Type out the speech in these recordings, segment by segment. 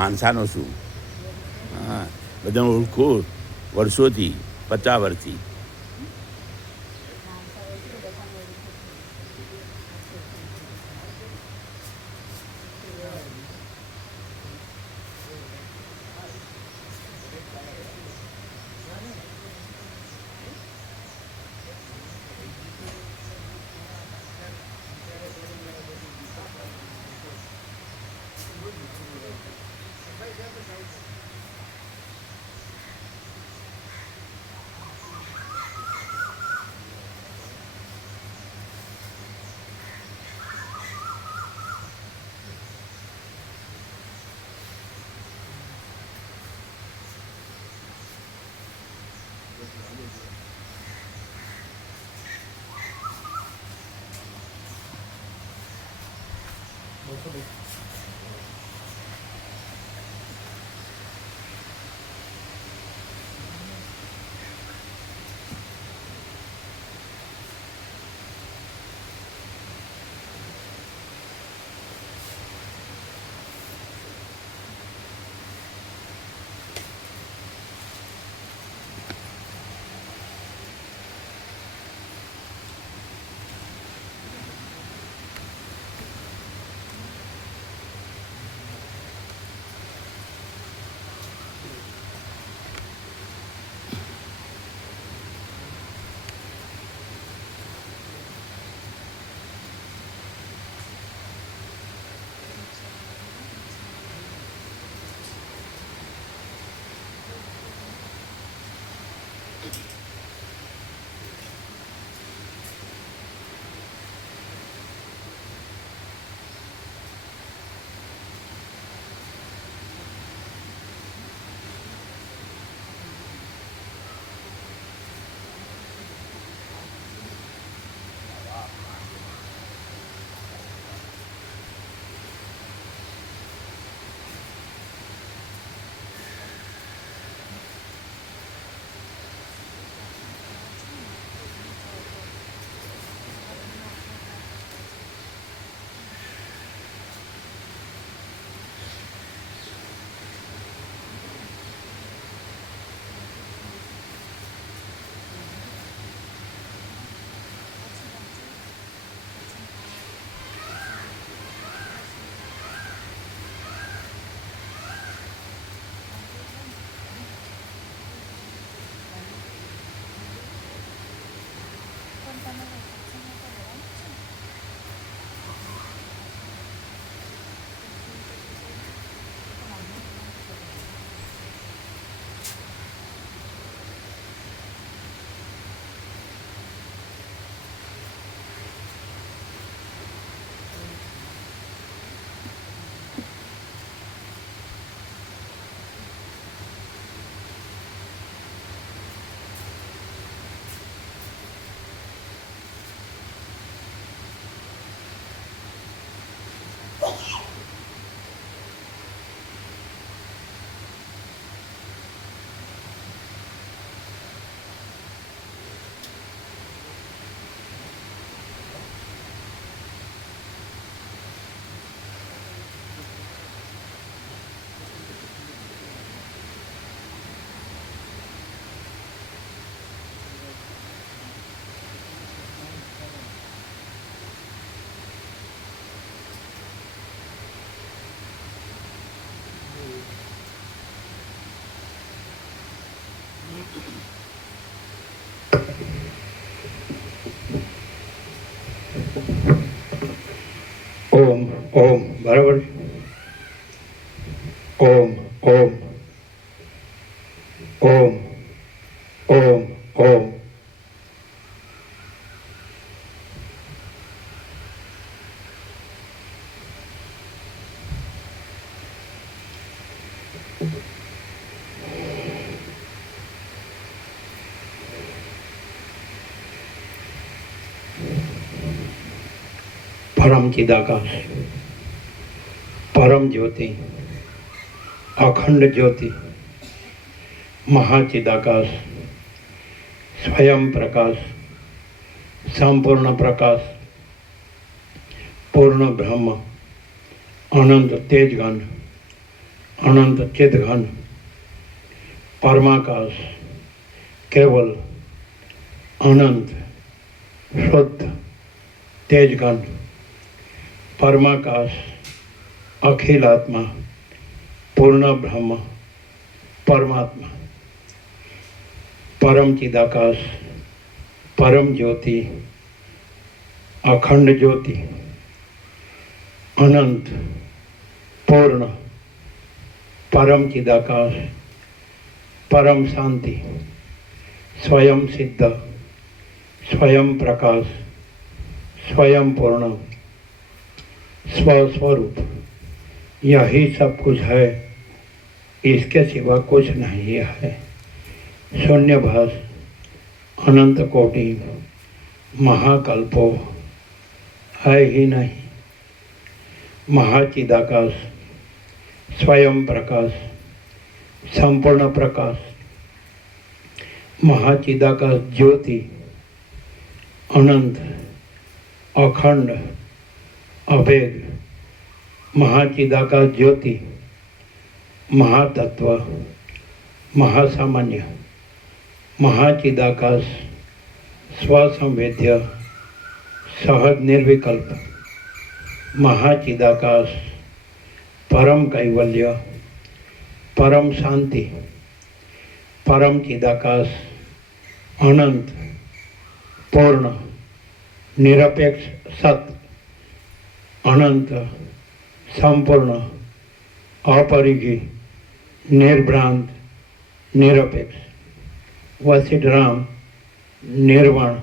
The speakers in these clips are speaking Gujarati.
માણસાનો છું. હા, બધાને ઓળખું વર્ષોથી, 50 વર્ષથી. ઓમ ઓમ બરાબર. ઓમ ઓમ ઓમ ઓમ ઓમ. પરમ ચિદાકાશ, પરમ જ્યોતિ, અખંડ જ્યોતિ, મહાચિદાકાશ, સ્વયં પ્રકાશ, સંપૂર્ણ પ્રકાશ, પૂર્ણ બ્રહ્મ, અનંત તેજગન, अनंत चिद्घन परमाकाश केवल अनंत शुद्ध तेजघन परमाकाश अखिल आत्मा पूर्ण ब्रह्म परमात्मा परम चिदाकाश परम ज्योति अखंड ज्योति अनंत पूर्ण परम चिदाकाश परम शांति स्वयं सिद्ध स्वयं प्रकाश स्वयं पूर्ण स्वस्वरूप, यही सब कुछ है, इसके सिवा कुछ नहीं है। शून्यभास अनंत कोटि महाकल्पो है ही नहीं। महाचिदाकाश स्वयं प्रकाश संपूर्ण प्रकाश महाचिदाकाश ज्योति अनंत अखंड अभेद महाचिदाकाश ज्योति महातत्व महासामान्य महाचिदाकाश स्वसंवेद्य सहज निर्विकल्प महाचिदाकाश परम कैवल्य परम शांति परम चिदाकाश अनंत पूर्ण निरपेक्ष सत्य अनंत संपूर्ण अपरिघी निर्भ्रांत निरपेक्ष वसिष्ठ राम निर्वाण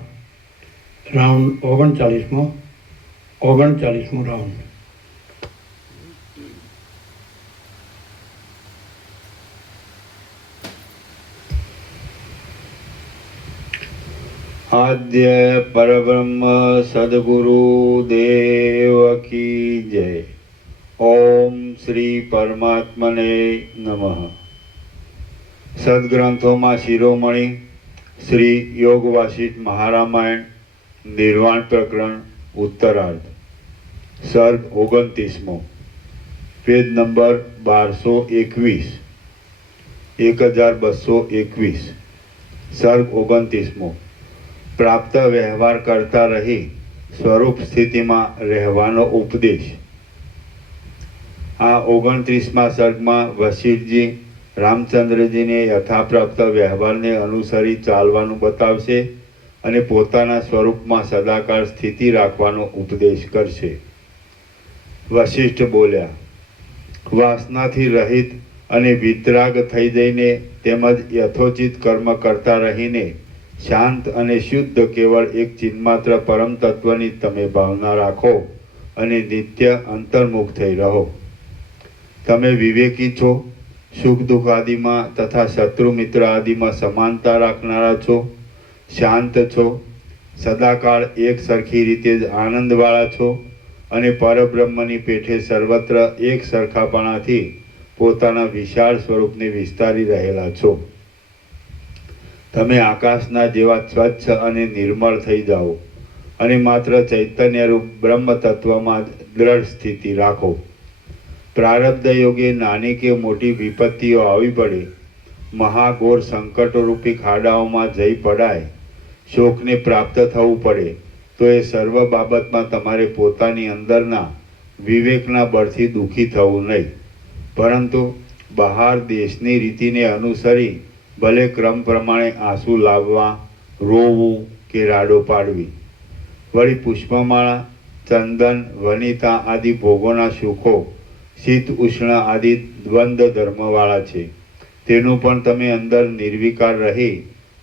राउंड 39मो राउंड। आद्य परब्रह्म सद्गुरु देव की जय। ओम श्री परमात्मने नमः। सद्ग्रंथों में शिरोमणि श्री योग वासिष्ठ महारामायण निर्वाण प्रकरण उत्तरार्ध सर्ग 29मो पेज नंबर 1221 1221 सर्ग 29मो प्राप्त व्यवहार करता रही स्वरूप स्थिति में रहवानो उपदेश। आ 29मा सर्ग में वशिष्ठजी रामचंद्रजी ने यथाप्राप्त व्यवहार ने अनुसरी चालवानुं बतावशे अने पोताना स्वरूप में सदाकाळ स्थिति राखवानो उपदेश करशे। वशिष्ठ बोल्या, वासनाथी रहित अने वितराग थई जईने तेमज यथोचित कर्म करता रहीने शांत अने शुद्ध केवल एक चिन्मात्र परम तत्वनी तमे भावना राखो अने नित्य अंतर्मुख थई रहो। तमे विवेकी छो, सुख दुख आदि में तथा शत्रु मित्र आदि में समानता राखनारा छो, शांत छो, सदाकाळ एक सरखी रीते आनंदवाळा छो अने परब्रह्मनी पेठे सर्वत्र एक सरखापणाथी पोताना विशाल स्वरूपने विस्तारी रहेला छो। तमे आकाशना जेवा स्वच्छ अने निर्मल थई जाओ अने मात्र चैतन्य रूप ब्रह्म तत्व में दृढ़ स्थिति राखो। प्रारब्ध योगे नानी के मोटी विपत्तिओ आवी पड़े, महाघोर संकट रूपी खाडाओं में जई पड़ाय, शोक ने प्राप्त थवू पड़े तो ए सर्व बाबत में तमारे पोतानी अंदरना विवेकना बळथी दुखी थवू नहीं, परंतु बहार देशनी रीति ने अनुसरी भले क्रम प्रमाणे आंसू लाववा, रोवू के राडो पाड़वी। वળી पुष्पमाळा, चंदन, वनिता आदि भोगोना सुखो शीत उष्ण आदि द्वंद्व धर्मवाळा छे, तेनुं पण तमे अंदर निर्विकार रही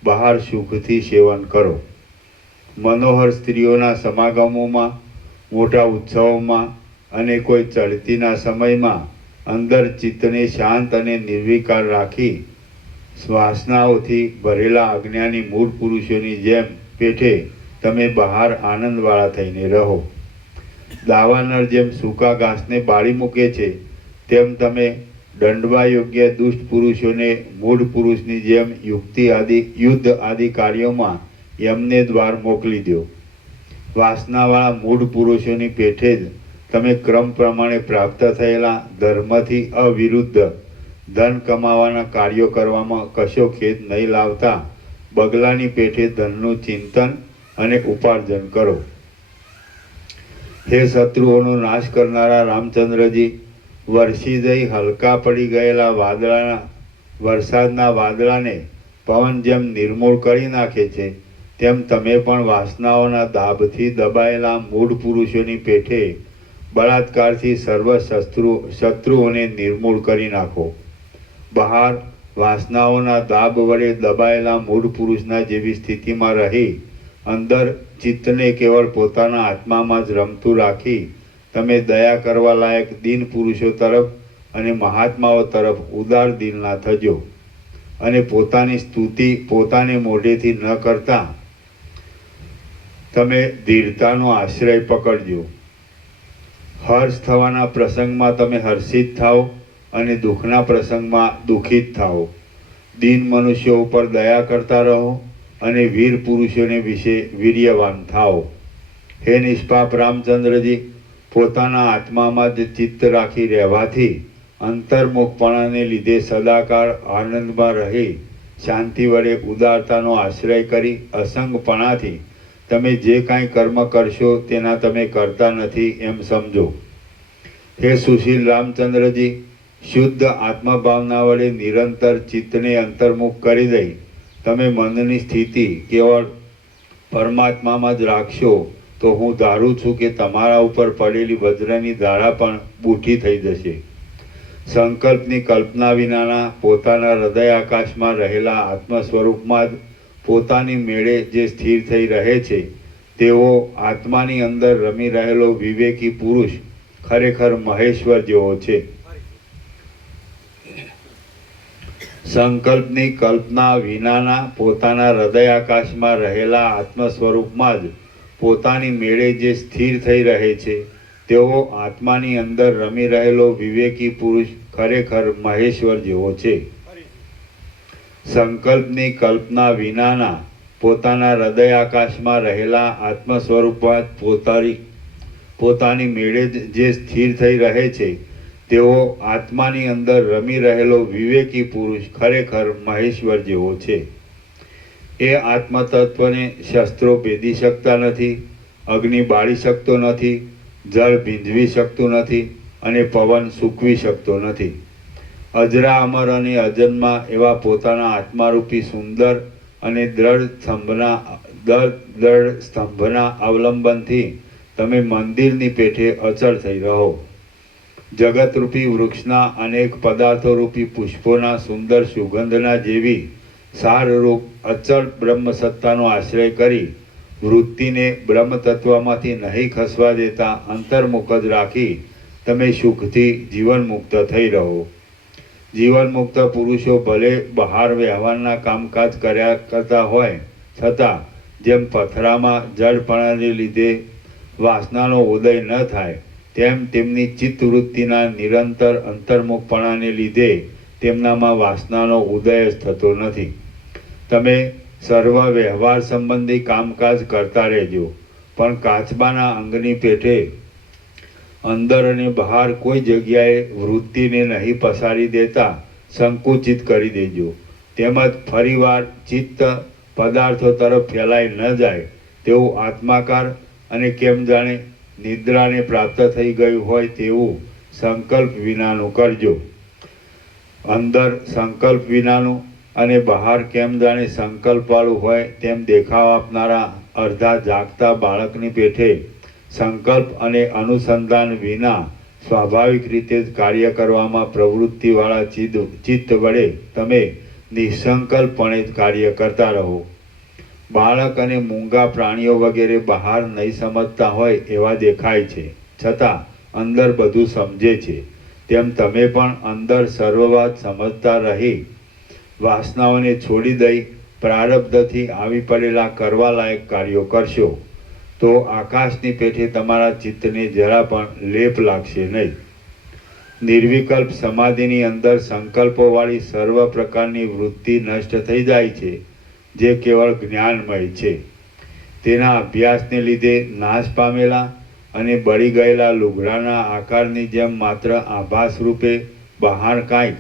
बहार सुखथी सेवन करो। मनोहर स्त्रीओना समागमोमां, मोटा उत्सवोमां अने कोई चढ़तीना समयमां अंदर चित्तने शांत अने निर्विकार राखी वासनाओथी भरेला अज्ञानी मूળ पुरुषोनी जेम पेठे तमे बहार आनंदवाळा थईने रहो। दावानर जेम सूका घासने बाળી मूके छे तेम तमे दंडवा योग्य दुष्ट पुरुषोने मूળ पुरुषनी जेम युद्ध आदि कार्योमां यमने द्वार मोकली दो। वासनावाळा मूળ पुरुषोनी पेठे ज तमे क्रम प्रमाणे प्राप्त थयेला धर्मथी अविरुद्ध ધન કમાવાના કાર્યો કરવામાં કશો ખેદ નહીં લાવતા બગલાની પેઠે ધનનું ચિંતન અને ઉપાર્જન કરો. હે શત્રુઓનો નાશ કરનારા રામચંદ્રજી, વરસી જઈ હલકા પડી ગયેલા વરસાદના વાદળાને પવન જેમ નિર્મૂળ કરી નાખે છે, તેમ તમે પણ વાસનાઓના દાબથી દબાયેલા મૂઢ પુરુષોની પેઠે બળાત્કારથી સર્વ શત્રુઓને નિર્મૂળ કરી નાખો. બહાર વાસનાઓના દાબ વડે દબાયેલા મૂઢ પુરુષના જેવી સ્થિતિમાં રહી અંદર ચિત્તને કેવળ પોતાના આત્મામાં જ રમતું રાખી તમે દયા કરવા લાયક દીન પુરુષો તરફ અને મહાત્માઓ તરફ ઉદાર દિલના થજો અને પોતાની સ્તુતિ પોતાને મોઢેથી ન કરતા તમે ધીરતાનો આશ્રય પકડજો. હર્ષ થવાના પ્રસંગમાં તમે હર્ષિત થાઓ અને દુઃખના પ્રસંગમાં દુઃખિત થાઓ. દીન મનુષ્યો ઉપર દયા કરતા રહો અને વીર પુરુષોને વિશે વીર્યવાન થાઓ. હે નિષ્પાપ રામચંદ્રજી, પોતાના આત્મામાં જ ચિત્ત રાખી રહેવાથી અંતર્મુખપણાને લીધે સદાકાળ આનંદમાં રહી શાંતિ વડે ઉદારતાનો આશ્રય કરી અસંગપણાથી તમે જે કાંઈ કર્મ કરશો તેના તમે કરતા નથી એમ સમજો. હે સુશીલ રામચંદ્રજી, શુદ્ધ આત્મભાવના વડે નિરંતર ચિત્તને અંતર્મુખ કરી દઈ તમે મનની સ્થિતિ કેવળ પરમાત્મામાં જ રાખશો તો હું ધારું છું કે તમારા ઉપર પડેલી વજ્રની ધારા પણ બૂઠી થઈ જશે. સંકલ્પની કલ્પના વિનાના પોતાના હૃદય આકાશમાં રહેલા આત્મ સ્વરૂપમાં જ પોતાની મેળે જે સ્થિર થઈ રહે છે તેવો આત્માની અંદર રમી રહેલો વિવેકી પુરુષ ખરેખર મહેશ્વર જેવો છે. સંકલ્પની કલ્પના વિનાના પોતાના હૃદય આકાશમાં રહેલા આત્મ સ્વરૂપમાં જ પોતાની મેળે જે સ્થિર થઈ રહે છે તેવો આત્માની અંદર રમી રહેલો વિવેકી પુરુષ ખરેખર મહેશ્વર જેવો છે. સંકલ્પની કલ્પના વિનાના પોતાના હૃદય આકાશમાં રહેલા આત્મ સ્વરૂપમાં પોતાની મેળે જે સ્થિર થઈ રહે છે તેવો આત્માની અંદર રમી રહેલો વિવેકી પુરુષ ખરેખર મહેશ્વર જેવો છે. એ આત્મતત્વને શસ્ત્રો ભેદી શકતા નથી, અગ્નિ બાળી શકતો નથી, જળ ભીંજવી શકતું નથી અને પવન સૂકવી શકતો નથી. અજરા અમર અને અજન્મા એવા પોતાના આત્મારૂપી સુંદર અને દ્રઢ સ્તંભના અવલંબનથી તમે મંદિરની પેઠે અચળ થઈ રહો. જગતરૂપી વૃક્ષના અનેક પદાર્થોરૂપી પુષ્પોના સુંદર સુગંધના જેવી સારરૂપ અચળ બ્રહ્મસત્તાનો આશ્રય કરી વૃત્તિને બ્રહ્મતત્વમાંથી નહીં ખસવા દેતા અંતર્મુખ જ રાખી તમે સુખથી જીવનમુક્ત થઈ રહો. જીવનમુક્ત પુરુષો ભલે બહાર વ્યવહારના કામકાજ કર્યા કરતા હોય છતાં જેમ પથરામાં જડપણાને લીધે વાસનાનો ઉદય ન થાય તેમ તેમની ચિત્તવૃત્તિના નિરંતર અંતર્મુખપણાને લીધે તેમનામાં વાસનાનો ઉદય જ થતો નથી. તમે સર્વ વ્યવહાર સંબંધી કામકાજ કરતા રહેજો, પણ કાચબાના અંગની પેઠે અંદર અને બહાર કોઈ જગ્યાએ વૃત્તિને નહીં પસારી દેતા સંકુચિત કરી દેજો. તેમજ ફરીવાર ચિત્ત પદાર્થો તરફ ફેલાઈ ન જાય તેવું આત્માકાર અને કેમ જાણે નિદ્રાને પ્રાપ્ત થઈ ગયું હોય તેવું સંકલ્પ વિનાનું કરજો. અંદર સંકલ્પ વિનાનું અને બહાર કેમ જાણે સંકલ્પવાળું હોય તેમ દેખાવ આપનારા અડધા જાગતા બાળકની પેઠે સંકલ્પ અને અનુસંધાન વિના સ્વાભાવિક રીતે જ કાર્ય કરવામાં પ્રવૃત્તિવાળા ચિત્ત વડે તમે નિઃસંકલ્પપણે જ કાર્ય કરતા રહો. બાળક અને મૂંગા પ્રાણીઓ વગેરે બહાર નહીં સમજતા હોય એવા દેખાય છે, છતાં અંદર બધું સમજે છે. તેમ તમે પણ અંદર સર્વવાત સમજતા રહી વાસનાઓને છોડી દઈ પ્રારબ્ધથી આવી પડેલા કરવા લાયક કાર્યો કરશો તો આકાશની પેઠે તમારા ચિત્તને જરા પણ લેપ લાગશે નહીં. નિર્વિકલ્પ સમાધિની અંદર સંકલ્પોવાળી સર્વ પ્રકારની વૃત્તિ નષ્ટ થઈ જાય છે, જે કેવળ જ્ઞાનમય છે. તેના અભ્યાસને લીધે નાશ પામેલા અને બળી ગયેલા લુગડાના આકારની જેમ માત્ર આભાસ રૂપે બહાર કાંઈક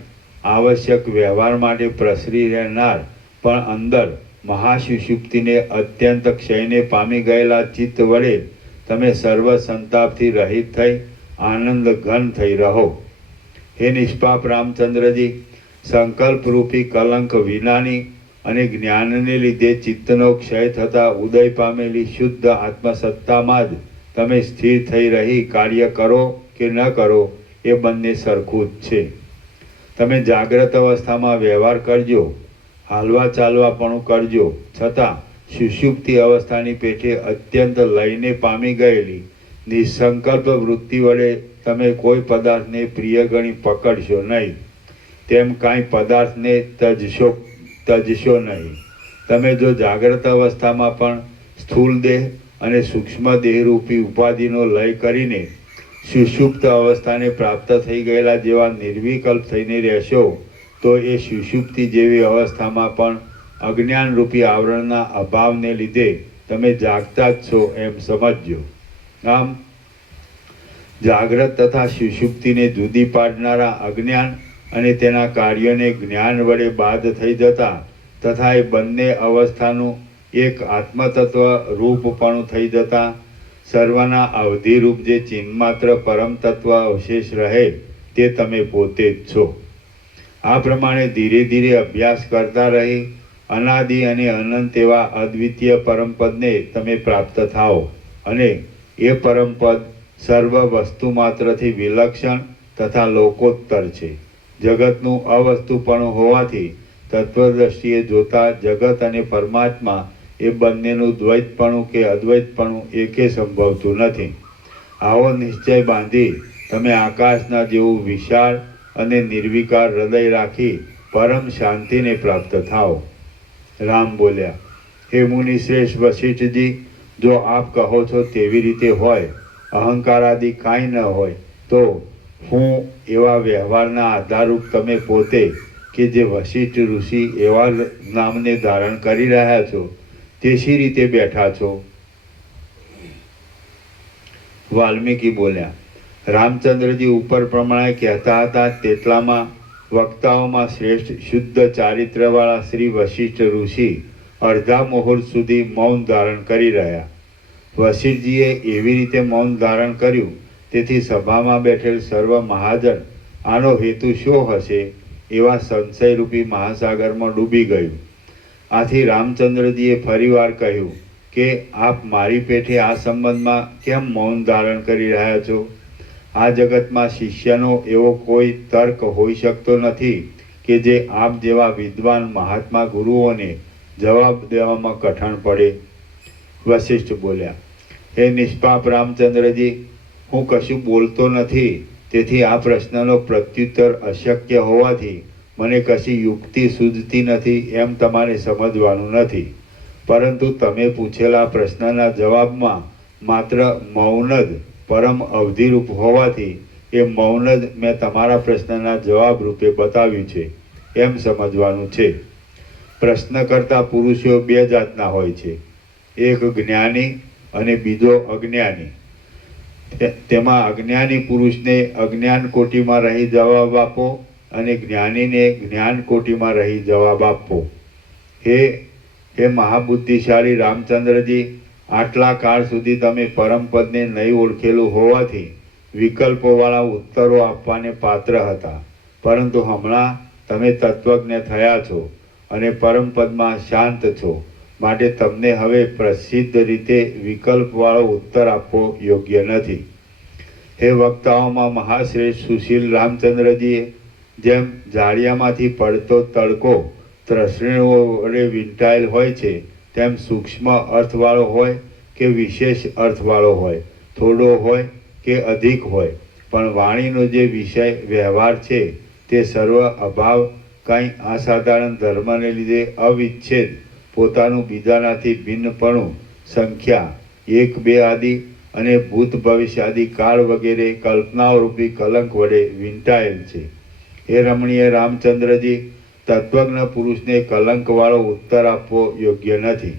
આવશ્યક વ્યવહાર માટે પ્રસરી રહેનાર પણ અંદર મહાસુષુપ્તિને અત્યંત ક્ષયને પામી ગયેલા ચિત્ત વડે તમે સર્વ સંતાપથી રહિત થઈ આનંદ ઘન થઈ રહો. હે નિષ્પાપ રામચંદ્રજી, સંકલ્પરૂપી કલંક વિનાની અને જ્ઞાનને લીધે ચિત્તનો ક્ષય થતાં ઉદય પામેલી શુદ્ધ આત્મસત્તામાં જ તમે સ્થિર થઈ રહી કાર્ય કરો કે ન કરો એ બંને સરખું જ છે. તમે જાગ્રત અવસ્થામાં વ્યવહાર કરજો, હાલવા ચાલવા પણ કરજો, છતાં સુષુપ્તિ અવસ્થાની પેઠે અત્યંત લયને પામી ગયેલી નિસંકલ્પ વૃત્તિ વડે તમે કોઈ પદાર્થને પ્રિય ગણી પકડશો નહીં, તેમ કાંઈ પદાર્થને તજશો નહીં. તમે જો જાગ્રત અવસ્થામાં પણ સ્થૂળ દેહ અને સૂક્ષ્મ દેહરૂપી ઉપાધિનો લય કરીને સુષુપ્ત અવસ્થાને પ્રાપ્ત થઈ ગયેલા જેવા નિર્વિકલ્પ થઈને રહેશો તો એ સુષુપ્તિ જેવી અવસ્થામાં પણ અજ્ઞાનરૂપી આવરણના અભાવને લીધે તમે જાગતા જ છો એમ સમજજો. આમ જાગ્રત તથા સુષુપ્તિને જુદી પાડનારા અજ્ઞાન અને તેના કાર્યોને જ્ઞાન વડે બાદ થઈ જતા તથા એ બંને અવસ્થાનું એક આત્મતત્વ રૂપપણું થઈ જતા સર્વના અવધિરૂપ જે ચિન્માત્ર પરમ તત્વ અવશેષ રહે તે તમે પોતે જ છો. આ પ્રમાણે ધીરે ધીરે અભ્યાસ કરતા રહી અનાદિ અને અનંત એવા અદ્વિતીય પરમપદને તમે પ્રાપ્ત થાઓ અને એ પરમપદ સર્વ વસ્તુ માત્રથી વિલક્ષણ તથા લોકોત્તર છે. જગતનું અવસ્તુપણું હોવાથી તત્વદ્રષ્ટિએ જોતા જગત અને પરમાત્મા એ બંનેનું દ્વૈતપણું કે અદ્વૈતપણું એકે સંભવતું નથી. આવો નિશ્ચય બાંધી તમે આકાશના જેવું વિશાળ અને નિર્વિકાર હૃદય રાખી પરમ શાંતિને પ્રાપ્ત થાઓ. રામ બોલ્યા, હે મુનિ શ્રેષ્ઠ વશિષ્ઠજી, જો આપ કહો છો તેવી રીતે હોય, અહંકાર આદિ કાંઈ ન હોય, તો હું એવા વ્યવહારના આધારરૂપ તમે પોતે કે જે વશિષ્ઠ ઋષિ એવા નામને ધારણ કરી રહ્યા છો તે શી રીતે બેઠા છો? વાલ્મીકી બોલ્યા, રામચંદ્રજી ઉપર પ્રમાણે કહેતા હતા તેટલામાં વક્તાઓમાં શ્રેષ્ઠ શુદ્ધ ચારિત્રવાળા શ્રી વશિષ્ઠ ઋષિ અડધા મુહૂર્ત સુધી મૌન ધારણ કરી રહ્યા. વશિષ્ઠજીએ એવી રીતે મૌન ધારણ કર્યું તેથી સભામાં બેઠેલ સર્વ મહાજન આનો હેતુ શો હશે એવા સંશયરૂપી મહાસાગરમાં ડૂબી ગયું. આથી રામચંદ્રજીએ ફરીવાર કહ્યું કે આપ મારી પેઠે આ સંબંધમાં કેમ મૌન ધારણ કરી રહ્યા છો? આ જગતમાં શિષ્યનો એવો કોઈ તર્ક હોઈ શકતો નથી કે જે આપ જેવા વિદ્વાન મહાત્મા ગુરુઓને જવાબ દેવામાં કઠણ પડે. વશિષ્ઠ બોલ્યા, હે નિષ્પાપ રામચંદ્રજી, હું કશું બોલતો નથી, તેથી આ પ્રશ્નનો પ્રત્યુત્તર અશક્ય હોવાથી મને કશી યુક્તિ સૂઝતી નથી એમ તમારે સમજવાનું નથી. પરંતુ તમે પૂછેલા પ્રશ્નના જવાબમાં માત્ર મૌન જ પરમ અવધિરૂપ હોવાથી એ મૌન જ મેં તમારા પ્રશ્નના જવાબ રૂપે બતાવ્યું છે એમ સમજવાનું છે. પ્રશ્ન કરતા પુરુષો બે જાતના હોય છે, એક જ્ઞાની અને બીજો અજ્ઞાની. તેમાં અજ્ઞાની પુરુષને અજ્ઞાન કોટીમાં રહી જવાબ આપો અને જ્ઞાનીને જ્ઞાન કોટીમાં રહી જવાબ આપો. હે મહાબુદ્ધિશાળી રામચંદ્રજી, આટલા કાળ સુધી તમે પરમપદને નહીં ઓળખેલું હોવાથી વિકલ્પોવાળા ઉત્તરો આપવાને પાત્ર હતા, પરંતુ હમણાં તમે તત્વજ્ઞ થયા છો અને પરમપદમાં શાંત છો, માટે તમને હવે પ્રસિદ્ધ રીતે વિકલ્પવાળો ઉત્તર આપવો યોગ્ય નથી. હે વક્તાઓમાં મહાશ્રેષ્ઠ સુશીલ રામચંદ્રજીએ જેમ જાળિયામાંથી પડતો તડકો ત્રસણીઓ વડે વીંટાયેલ હોય છે તેમ સૂક્ષ્મ અર્થવાળો હોય કે વિશેષ અર્થવાળો હોય, થોડો હોય કે અધિક હોય, પણ વાણીનો જે વિષય વ્યવહાર છે તે સર્વ અભાવ કાંઈ અસાધારણ ધર્મને લીધે અવિચ્છેદ પોતાનું બીજાનાથી ભિન્નપણું સંખ્યા એક બે આદિ અને ભૂત ભવિષ્ય આદિ કાળ વગેરે કલ્પનાઓ રૂપી કલંક વડે વીંટાયેલ છે. હે રમણીય રામચંદ્રજી, તત્વજ્ઞ પુરુષને કલંકવાળો ઉત્તર આપવો યોગ્ય નથી.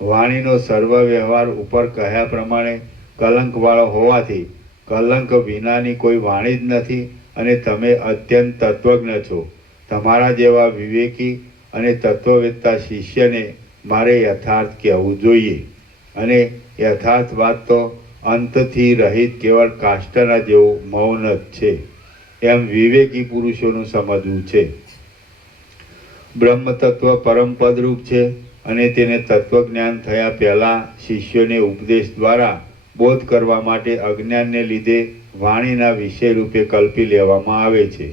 વાણીનો સર્વ વ્યવહાર ઉપર કહ્યા પ્રમાણે કલંકવાળો હોવાથી કલંક વિનાની કોઈ વાણી જ નથી અને તમે અત્યંત તત્વજ્ઞ છો, તમારા જેવા વિવેકી અને તત્વવેત્તા શિષ્યને મારે યથાર્થ કહેવું જોઈએ, અને યથાર્થ વાત તો અંતથી રહિત કેવળ કાષ્ટના જેવું મૌન જ છે, એમ વિવેકી પુરુષોનું સમજવું છે. બ્રહ્મ તત્વ પરમ પદરૂપ છે, અને તેને તત્વજ્ઞાન થયા પહેલાં શિષ્યોને ઉપદેશ દ્વારા બોધ કરવા માટે અજ્ઞાનને લીધે વાણીના વિષય રૂપે કલ્પી લેવામાં આવે છે.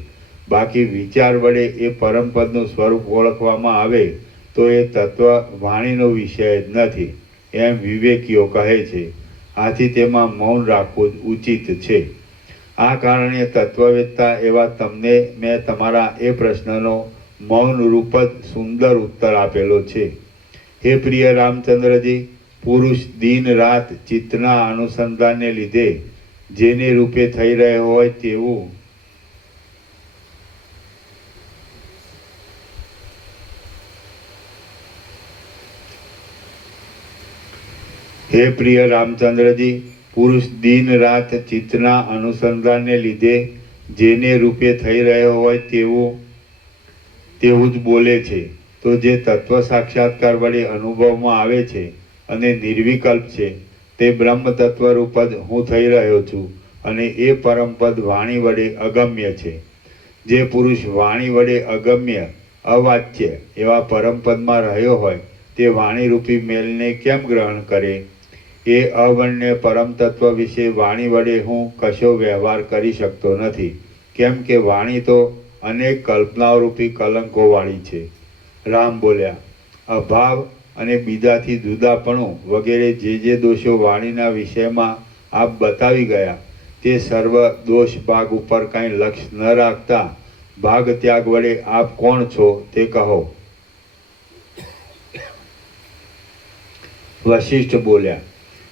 બાકી વિચાર વડે એ પરમપદનું સ્વરૂપ ઓળખવામાં આવે તો એ તત્વ વાણીનો વિષય જ નથી, એમ વિવેકીઓ કહે છે. આથી તેમાં મૌન રાખવું જ ઉચિત છે. આ કારણે તત્વવેત્તા એવા તમને મેં તમારા એ પ્રશ્નનો મૌન રૂપ જ સુંદર ઉત્તર આપેલો છે. હે પ્રિય રામચંદ્રજી, પુરુષ દિન રાત ચિત્તના અનુસંધાનને લીધે જેને રૂપે થઈ રહ્યો હોય તેવું હે પ્રિય રામચંદ્રજી, પુરુષ દિન રાત ચિત્તના અનુસંધાનને લીધે જેને રૂપે થઈ રહ્યો હોય તેવું જ બોલે છે. તો જે તત્વ સાક્ષાત્કાર વડે અનુભવમાં આવે છે અને નિર્વિકલ્પ છે તે બ્રહ્મ તત્વ રૂપ જ હું થઈ રહ્યો છું, અને એ પરમપદ વાણી વડે અગમ્ય છે. જે પુરુષ વાણી વડે અગમ્ય અવાચ્ય એવા પરમપદમાં રહ્યો હોય તે વાણીરૂપી મેલને કેમ ગ્રહણ કરે? એ અવર્ણ્ય પરમ તત્વ વિશે વાણી વડે હું કશો વ્યવહાર કરી શકતો નથી, કેમ કે વાણી તો અનેક કલ્પનાઓ રૂપી કલંકો વાળી છે. રામ બોલ્યા, અભાવ અને બીજાથી જુદાપણું વગેરે જે દોષો વાણીના વિષયમાં આપ બતાવી ગયા તે સર્વ દોષ ભાગ ઉપર કાંઈ લક્ષ ન રાખતા ભાગ ત્યાગ વડે આપ કોણ છો તે કહો. વશિષ્ઠ બોલ્યા,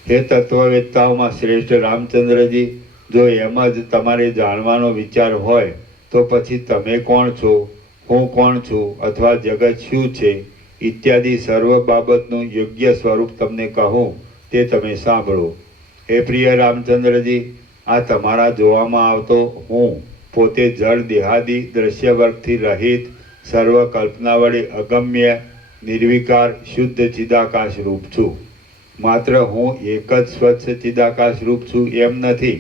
હે તત્વવેત્તાઓમાં શ્રેષ્ઠ રામચંદ્રજી, જો એમ જ તમારે જાણવાનો વિચાર હોય તો પછી તમે કોણ છો, હું કોણ છું, અથવા જગત શું છે ઇત્યાદિ સર્વ બાબતનું યોગ્ય સ્વરૂપ તમને કહું તે તમે સાંભળો. હે પ્રિય રામચંદ્રજી, આ તમારા જોવામાં આવતો હું પોતે જળ દેહાદિ દ્રશ્ય વર્ગથી રહિત સર્વ કલ્પના વડે અગમ્ય નિર્વિકાર શુદ્ધ ચિદાકાશ રૂપ છું. માત્ર હું એક જ સ્વચ્છ ચિદાકાશ રૂપ છું એમ નથી,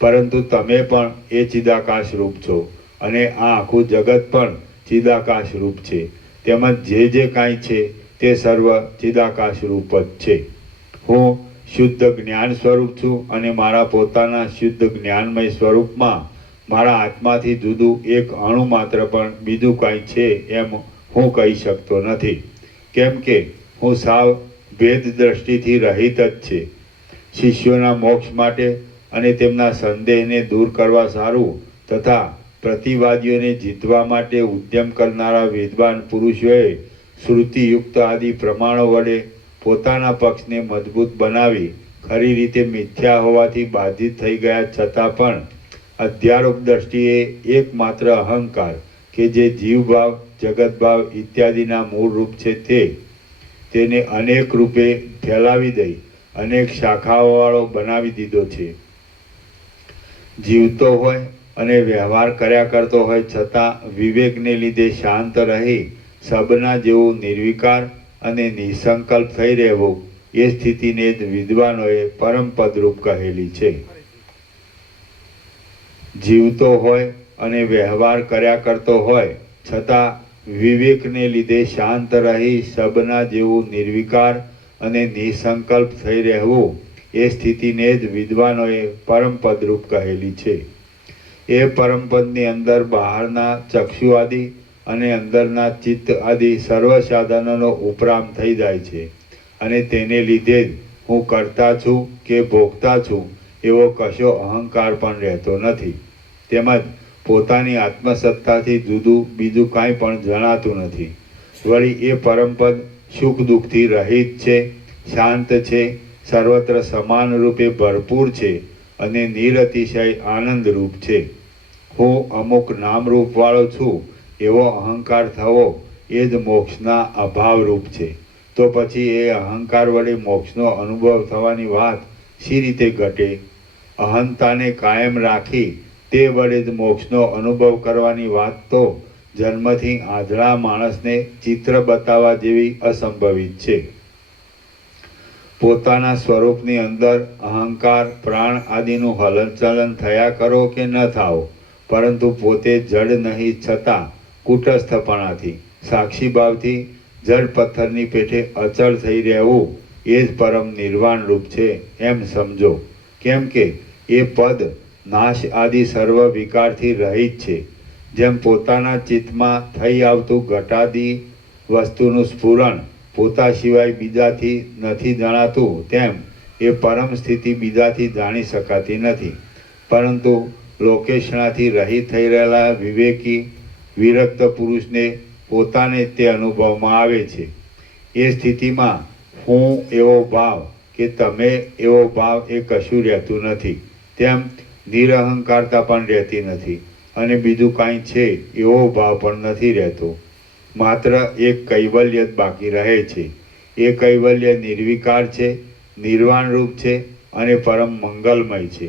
પરંતુ તમે પણ એ ચિદાકાશ રૂપ છો, અને આ આખું જગત પણ ચિદાકાશ રૂપ છે. તેમજ જે કાંઈ છે તે સર્વ ચિદાકાશ રૂપ જ છે. હું શુદ્ધ જ્ઞાન સ્વરૂપ છું, અને મારા પોતાના શુદ્ધ જ્ઞાનમય સ્વરૂપમાં મારા આત્માથી જુદું એક અણુ માત્ર પણ બીજું કાંઈ છે એમ હું કહી શકતો નથી, કેમ કે હું સાવ ભેદ દ્રષ્ટિથી રહિત જ છે. શિષ્યોના મોક્ષ માટે અને તેમના સંદેહને દૂર કરવા સારું તથા પ્રતિવાદીઓને જીતવા માટે ઉદ્યમ કરનારા વિદ્વાન પુરુષોએ શ્રુતિયુક્ત આદિ પ્રમાણો વડે પોતાના પક્ષને મજબૂત બનાવી ખરી રીતે મિથ્યા હોવાથી બાધિત થઈ ગયા છતાં પણ અધ્યારોપ દ્રષ્ટિએ એકમાત્ર અહંકાર કે જે જીવભાવ જગતભાવ ઇત્યાદિના મૂળ રૂપ છે તેને અનેક રૂપે ફેલાવી દઈ અનેક શાખાઓવાળો બનાવી દીધો છે. જીવતો હોય અને વ્યવહાર કર્યા કરતો હોય છતાં વિવેકને લીધે શાંત રહી સબના જેવું નિર્વિકાર અને નિસંકલ્પ થઈ રહેવું એ સ્થિતિને જ વિદ્વાનોએ પરમ પદરૂપ કહેલી છે. જીવતો હોય અને વ્યવહાર કર્યા કરતો હોય છતાં વિવેકને લીધે શાંત રહી સબના જેવું નિર્વિકાર અને નિસંકલ્પ થઈ રહેવું એ સ્થિતિને જ વિદ્વાનોએ પરમ પદરૂપ કહેલી છે. એ પરમપદની અંદર બહારના ચક્ષુ આદિ અને અંદરના ચિત્ત આદિ સર્વ સાધનોનો ઉપરામ થઈ જાય છે, અને તેને લીધે જ હું કરતા છું કે ભોગતા છું એવો કશો અહંકાર પણ રહેતો નથી. તેમજ પોતાની આત્મસત્તાથી જુદું બીજું કાંઈ પણ જણાતું નથી. વળી એ પરમપદ સુખ દુઃખથી રહિત છે, શાંત છે, સર્વત્ર સમાન રૂપે ભરપૂર છે અને નિરતિશય આનંદરૂપ છે. હું અમુક નામરૂપવાળો છું એવો અહંકાર થવો એ જ મોક્ષના અભાવરૂપ છે. તો પછી એ અહંકાર વડે મોક્ષનો અનુભવ થવાની વાત શી રીતે ઘટે? અહંતાને કાયમ રાખી તે વડે જ મોક્ષનો અનુભવ કરવાની વાત તો જન્મથી આંધળા માણસને ચિત્ર બતાવવા જેવી અસંભવિત છે. પોતાના સ્વરૂપની અંદર અહંકાર, પ્રાણ આદિનું હલનચલન થયા કરો કે ન થાઓ, પરંતુ પોતે જડ નહીં છતાં કુટસ્થપણાથી, સાક્ષી ભાવથી જડ પથ્થરની પેઠે અચળ થઈ રહેવું એ જ પરમ નિર્વાણ રૂપ છે એમ સમજો. કેમ કે એ પદ નાશ આદિ સર્વ વિકારથી રહિત છે. જેમ પોતાના ચિત્તમાં થઈ આવતું ઘટાદી વસ્તુનું સ્ફુરણ પોતા સિવાય બીજાથી નથી જણાતું, તેમ એ પરમ સ્થિતિ બીજાથી જાણી શકાતી નથી. પરંતુ લોકેશણાથી રહિત થઈ રહેલા વિવેકી વિરક્ત પુરુષને પોતાને તે અનુભવમાં આવે છે. એ સ્થિતિમાં હું એવો ભાવ કે તમે એવો ભાવ એ કશું રહેતું નથી. તેમ નિરહંકારતા પણ રહેતી નથી અને બીજું કાંઈ છે એવો ભાવ પણ નથી રહેતો. માત્ર એક કૈવલ્ય જ બાકી રહે છે. એ કૈવલ્ય નિર્વિકાર છે, નિર્વાણરૂપ છે અને પરમ મંગલમય છે.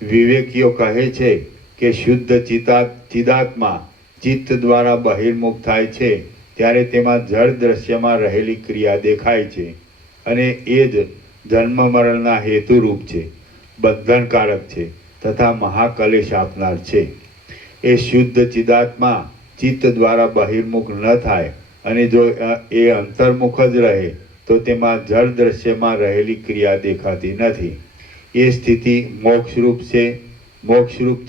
વિવેકીઓ કહે છે કે શુદ્ધ ચિદાત્મા ચિત્ત દ્વારા બહિર્મુખ થાય છે ત્યારે તેમાં જળ દ્રશ્યમાં રહેલી ક્રિયા દેખાય છે અને એ જ જન્મ મરણના હેતુરૂપ છે, બંધનકારક છે તથા મહાકલેશ આપનાર છે. એ શુદ્ધ ચિદાત્મા ચિત્ત દ્વારા બહિર્મુખ ન થાય અને જો એ અંતર્મુખ જ રહે તો તેમાં જળ દ્રશ્યમાં રહેલી ક્રિયા દેખાતી નથી. એ સ્થિતિ મોક્ષરૂપ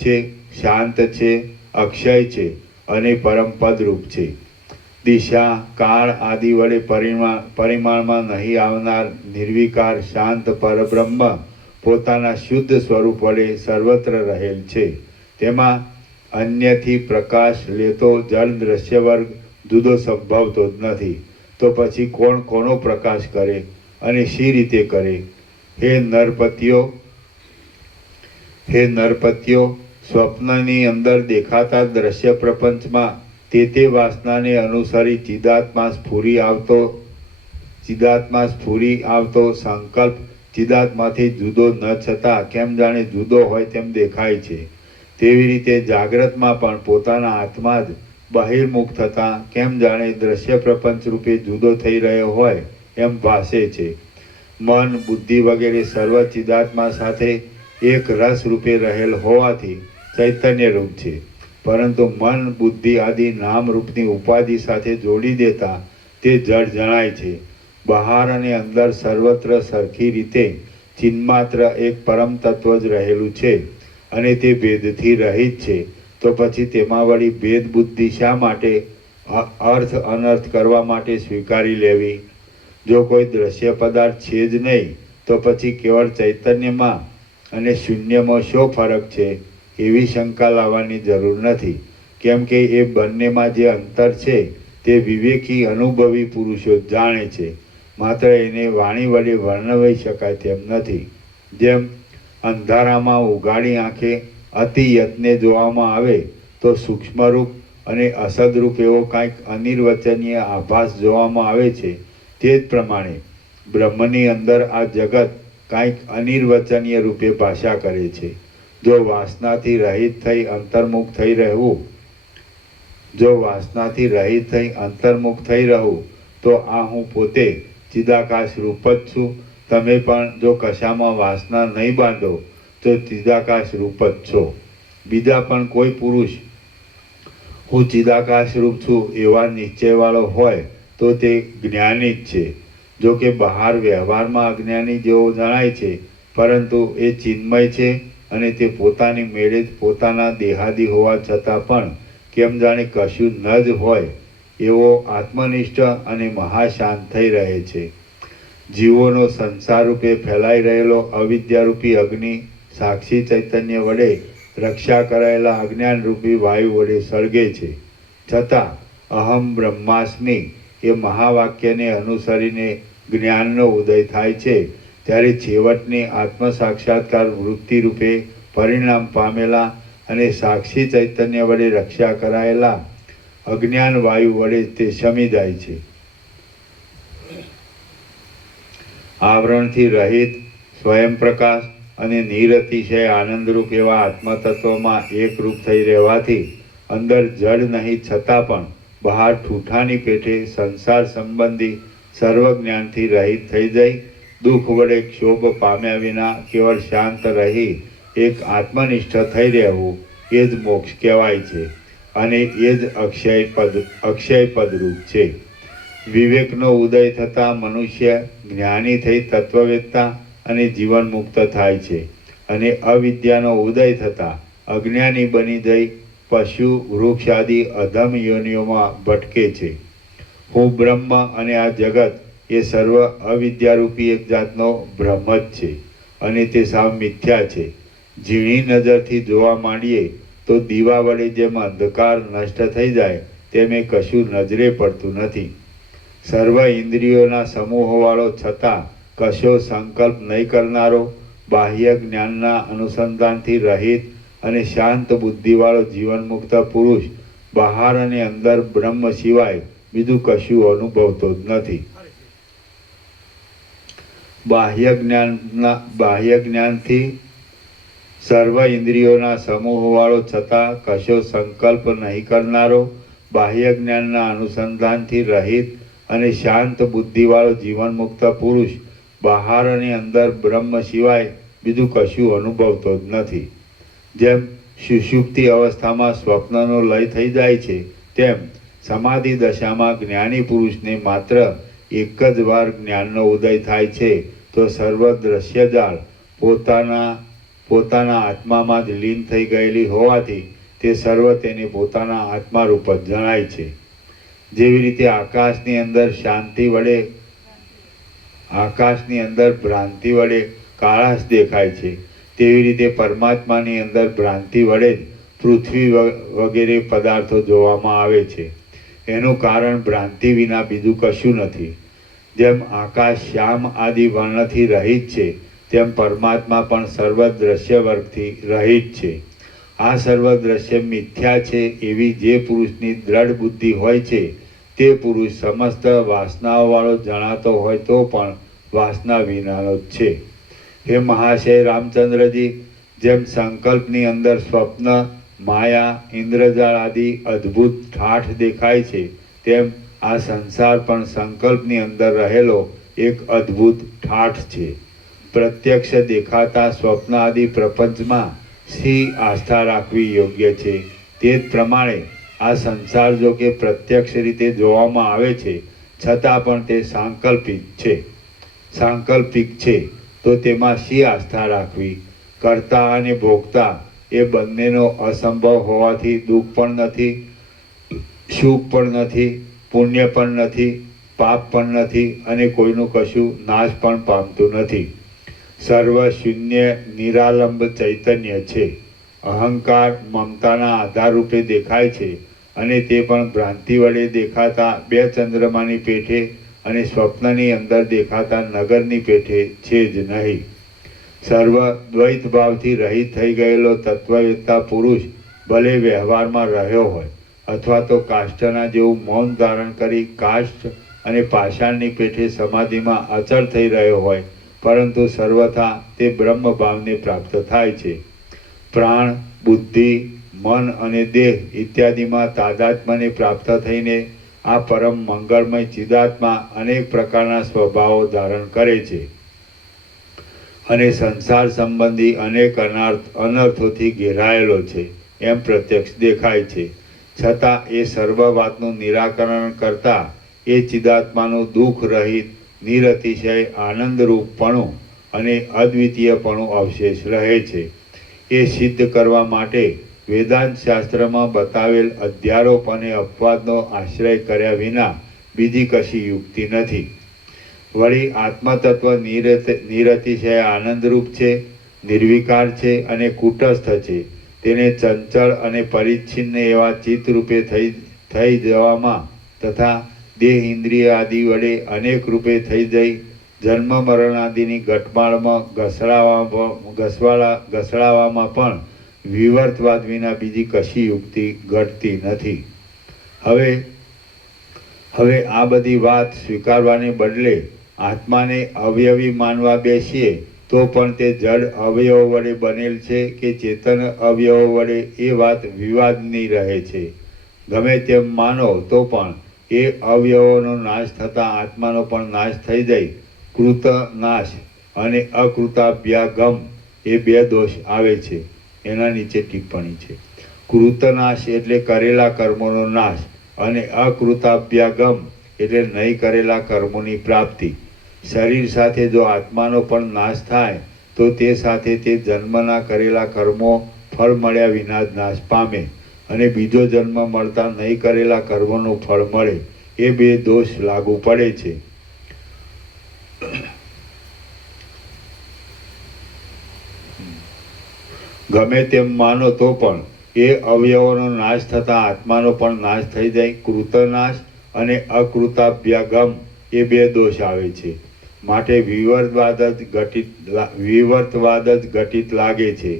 છે, શાંત છે, અક્ષય છે અને પરમપદરૂપ છે. દિશા, કાળ આદિ વડે પરિમાણમાં નહીં આવનાર નિર્વિકાર શાંત પરબ્રહ્મ પોતાના શુદ્ધ સ્વરૂપ વડે સર્વત્ર રહેલ છે. તેમાં અન્યથી પ્રકાશ લેતો જળ દ્રશ્ય વર્ગ જુદો સંભવતો જ નથી. તો પછી કોણ કોનો પ્રકાશ કરે અને શી રીતે કરે? હે નરપતિઓ, સ્વપ્નની અંદર દેખાતા દ્રશ્ય પ્રપંચમાં તે વાસનાને અનુસરી ચિદાત્મા સ્ફુરી આવતો સંકલ્પ ચિદાત્માથી જુદો ન છતાં કેમ જાણે જુદો હોય તેમ દેખાય છે. તેવી રીતે જાગ્રતમાં પણ પોતાના આત્મા જ બહિર્મુખ થતાં કેમ જાણે દ્રશ્ય પ્રપંચ રૂપે જુદો થઈ રહ્યો હોય એમ ભાસે છે. મન, બુદ્ધિ વગેરે સર્વ ચિદાત્મા સાથે એક રસ રૂપે રહેલ હોવાથી ચૈતન્ય રૂપ છે. પરંતુ મન, બુદ્ધિ આદિ નામ રૂપની ઉપાધિ સાથે જોડી દેતા તે જડ જણાય છે. બહાર અને અંદર સર્વત્ર સરખી રીતે ચિન્માત્ર એક પરમ તત્વ જ રહેલું છે અને તે ભેદથી રહિત છે. તો પછી તેમાં વળી ભેદ બુદ્ધિ શા માટે અર્થ અનર્થ કરવા માટે સ્વીકારી લેવી? જો કોઈ દ્રશ્ય પદાર્થ છે જ નહીં તો પછી કેવળ ચૈતન્યમાં અને શૂન્યમાં શો ફરક છે એવી શંકા લાવવાની જરૂર નથી. કેમ કે એ બંનેમાં જે અંતર છે તે વિવેકી અનુભવી પુરુષો જાણે છે. માત્ર એને વાણી વડે વર્ણવી શકાય તેમ નથી. જેમ અંધારામાં ઉઘાડી આંખે અતિ યત્ને જોવામાં આવે તો સૂક્ષ્મરૂપ અને અસદરૂપ એવો કાંઈક અનિર્વચનીય આભાસ જોવામાં આવે છે, તે જ પ્રમાણે બ્રહ્મની અંદર આ જગત કાંઈક અનિર્વચનીય રૂપે ભાષા કરે છે. જો વાસનાથી રહિત થઈ અંતર્મુખ થઈ રહું તો આ હું પોતે ચિદાકાશ રૂપ જ છું. તમે પણ જો કશામાં વાસના નહીં બાંધો તો ચિદાકાશ રૂપ જ છો. બીજા પણ કોઈ પુરુષ હું ચિદાકાશ રૂપ છું એવા નિશ્ચયવાળો હોય તો તે જ્ઞાની જ છે. જો કે બહાર વ્યવહારમાં અજ્ઞાની જેવો જણાય છે, પરંતુ એ ચિન્મય છે અને તે પોતાની મેળે જ પોતાના દેહાદી હોવા છતાં પણ કેમ જાણે કશું ન જ હોય એવો આત્મનિષ્ઠ અને મહાશાંત થઈ રહે છે. જીવોનો સંસાર રૂપે ફેલાઈ રહેલો અવિદ્યારૂપી અગ્નિ સાક્ષી ચૈતન્ય વડે રક્ષા કરાયેલા અજ્ઞાનરૂપી વાયુ વડે સળગે છે. છતાં અહમ બ્રહ્માસ્મિ એ મહાવાક્યને અનુસરીને જ્ઞાનનો ઉદય થાય છે. ત્યારે છેવટની આત્મ સાક્ષાત્કાર વૃત્તિ રૂપે પરિણામ પામેલા અને સાક્ષી ચૈતન્ય વડે રક્ષા કરાયેલા અજ્ઞાન વાયુ વડે તે શમી જાય છે. આવરણથી રહિત સ્વયં પ્રકાશ અને નિરતિશય આનંદરૂપ એવા આત્મતત્વમાં એકરૂપ થઈ રહેવાથી અંદર જડ નહીં છતાં પણ બહાર ઠૂઠાની પેઠે સંસાર સંબંધી સર્વ જ્ઞાનથી રહિત થઈ જઈ દુઃખ વડે ક્ષોભ પામ્યા વિના કેવળ શાંત રહી એક આત્મનિષ્ઠ થઈ રહેવું એ જ મોક્ષ કહેવાય છે અને એ જ અક્ષય પદરૂપ છે. વિવેકનો ઉદય થતાં મનુષ્ય જ્ઞાની થઈ તત્વવેત્તા અને જીવન મુક્ત થાય છે અને અવિદ્યાનો ઉદય થતાં અજ્ઞાની બની જઈ પશુ વૃક્ષ આદિ અધમ યોનિઓમાં ભટકે છે. હું બ્રહ્મ અને આ જગત એ સર્વ અવિદ્યારૂપી એક જાતનો બ્રહ્મ જ છે અને તે સાવ મિથ્યા છે. ઝીણી નજરથી જોવા માંડીએ તો દીવા વડે જેમ અંધકાર નષ્ટ થઈ જાય તેમ એ કશું નજરે પડતું નથી. સર્વ ઇન્દ્રિયોના સમૂહવાળો છતાં કશો સંકલ્પ નહીં કરનારો બાહ્ય જ્ઞાનના અનુસંધાનથી રહિત અને શાંત બુદ્ધિવાળો જીવનમુક્ત પુરુષ બહાર અને અંદર બ્રહ્મ સિવાય બીજું કશું અનુભવતો જ નથી. બાહ્ય જ્ઞાનથી સર્વ ઇન્દ્રિયોના સમૂહવાળો છતાં કશો સંકલ્પ નહીં કરનારો બાહ્ય જ્ઞાનના અનુસંધાનથી રહિત અને શાંત બુદ્ધિવાળો જીવનમુક્ત પુરુષ બહાર અને અંદર બ્રહ્મ સિવાય બીજું કશું અનુભવતો જ નથી. જેમ સુષુપ્તિ અવસ્થામાં સ્વપ્નનો લય થઈ જાય છે તેમ સમાધિ દશામાં જ્ઞાની પુરુષને માત્ર એક જ વાર જ્ઞાનનો ઉદય થાય છે તો સર્વ દ્રશ્યજાળ પોતાના આત્મામાં જ લીન થઈ ગયેલી હોવાથી તે સર્વ તેને પોતાના આત્મા રૂપ જ જણાય છે. જેવી રીતે આકાશની અંદર ભ્રાંતિ વડે કાળાશ દેખાય છે તેવી રીતે પરમાત્માની અંદર ભ્રાંતિ વડે જ પૃથ્વી વગેરે પદાર્થો જોવામાં આવે છે. એનું કારણ ભ્રાંતિ વિના બીજું કશું નથી. જેમ આકાશ શ્યામ આદિ વર્ણથી રહિત છે તેમ પરમાત્મા પણ સર્વ દ્રશ્ય વર્ગથી રહિત છે. આ સર્વ દ્રશ્ય મિથ્યા છે એવી જે પુરુષની દ્રઢ બુદ્ધિ હોય છે તે પુરુષ સમસ્ત વાસનાઓવાળો જણાતો હોય તો પણ વાસના વિનાનો જ છે. હે મહાશય રામચંદ્રજી, જેમ સંકલ્પની અંદર સ્વપ્ન, માયા, ઇન્દ્રજાળ આદિ અદ્ભુત ઠાઠ દેખાય છે તેમ આ સંસાર પણ સંકલ્પની અંદર રહેલો એક અદ્ભુત ઠાઠ છે. પ્રત્યક્ષ દેખાતા સ્વપ્ન આદિ પ્રપંચમાં શી આસ્થા રાખવી યોગ્ય છે? તે જ પ્રમાણે આ સંસાર જો કે પ્રત્યક્ષ રીતે જોવામાં આવે છે છતાં પણ તે સાંકલ્પિક છે તો તેમાં શી આસ્થા રાખવી? કર્તા અને ભોગતા એ બંનેનો અસંભવ હોવાથી દુઃખ પણ નથી, સુખ પણ નથી, પુણ્ય પણ નથી, પાપ પણ નથી અને કોઈનું કશું નાશ પણ પામતું નથી. સર્વ શૂન્ય નિરાલંબ ચૈતન્ય છે. અહંકાર મમતાના આધાર રૂપે દેખાય છે અને તે પણ ભ્રાંતિ વડે દેખાતા બે ચંદ્રમાની પેઠે અને સ્વપ્નની અંદર દેખાતા નગરની પેઠે છે જ નહીં. સર્વ દ્વૈત ભાવથી રહિત થઈ ગયેલો તત્વવેત્તા પુરુષ ભલે વ્યવહારમાં રહ્યો હોય અથવા તો કાષ્ઠના જેવું મૌન ધારણ કરી કાષ્ઠ અને પાષાણની પેઠે સમાધિમાં અચળ થઈ રહ્યો હોય પરંતુ સર્વથા તે બ્રહ્મ ભાવને પ્રાપ્ત થાય છે. પ્રાણ, બુદ્ધિ, મન અને દેહ ઇત્યાદિમાં તાદાત્મ્યને પ્રાપ્ત થઈને આ પરમ મંગળમય ચિદાત્મા અનેક પ્રકારના સ્વભાવો ધારણ કરે છે અને સંસાર સંબંધી અનેક અનર્થોથી ઘેરાયેલો છે એમ પ્રત્યક્ષ દેખાય છે. છતાં એ સર્વ વાતનું નિરાકરણ કરતા એ ચિદાત્માનું દુઃખ રહિત નિરતિશય આનંદરૂપપણું અને અદ્વિતીયપણું અવશેષ રહે છે. એ સિદ્ધ કરવા માટે વેદાંત શાસ્ત્રમાં બતાવેલ અધ્યારોપ અને અપવાદનો આશ્રય કર્યા વિના બીજી કશી યુક્તિ નથી. વળી આત્મતત્વ નિરતિશય આનંદરૂપ છે, નિર્વિકાર છે અને કૂટસ્થ છે. તેને ચંચળ અને પરિચ્છિન્ન એવા ચિત્તરૂપે થઈ જવામાં તથા દેહ ઇન્દ્રિય આદિ વડે અનેક રૂપે થઈ જઈ જન્મ મરણ આદિની ગટમાળમાં ઘસડાવવામાં પણ વિવર્તવાદ વિના બીજી કશી યુક્તિ ઘટતી નથી. હવે આ બધી વાત સ્વીકારવાને બદલે આત્માને અવયવી માનવા બેસીએ તો પણ તે જડ અવયવ વડે બનેલ છે કે ચેતન અવયવ વડે એ વાત વિવાદની રહે છે. ગમે તેમ માનો તો પણ એ અવયવોનો નાશ થતાં આત્માનો પણ નાશ થઈ જાય. કૃત નાશ અને અકૃતાભ્યાગમ એ બે દોષ આવે છે. એના નીચે ટિપ્પણી છે. કૃતનાશ એટલે કરેલા કર્મોનો નાશ અને અકૃતાભ્યાગમ એટલે નહીં કરેલા કર્મોની પ્રાપ્તિ. શરીર સાથે જો આત્માનો પણ નાશ થાય તો તે સાથે તે જન્મના કરેલા કર્મો ફળ મળ્યા વિના જ નાશ પામે અને બીજો જન્મ મળતા નહીં કરેલા કર્મોનું ફળ મળે. એ બે દોષ લાગુ પડે છે. ગમે તેમ માનો તો પણ એ અવયવોનો નાશ થતાં આત્માનો પણ નાશ થઈ જાય. કૃતનાશ અને અકૃતાભ્યાગમ એ બે દોષ આવે છે. માટે વિવર્તવાદ જ ઘટિત લાગે છે.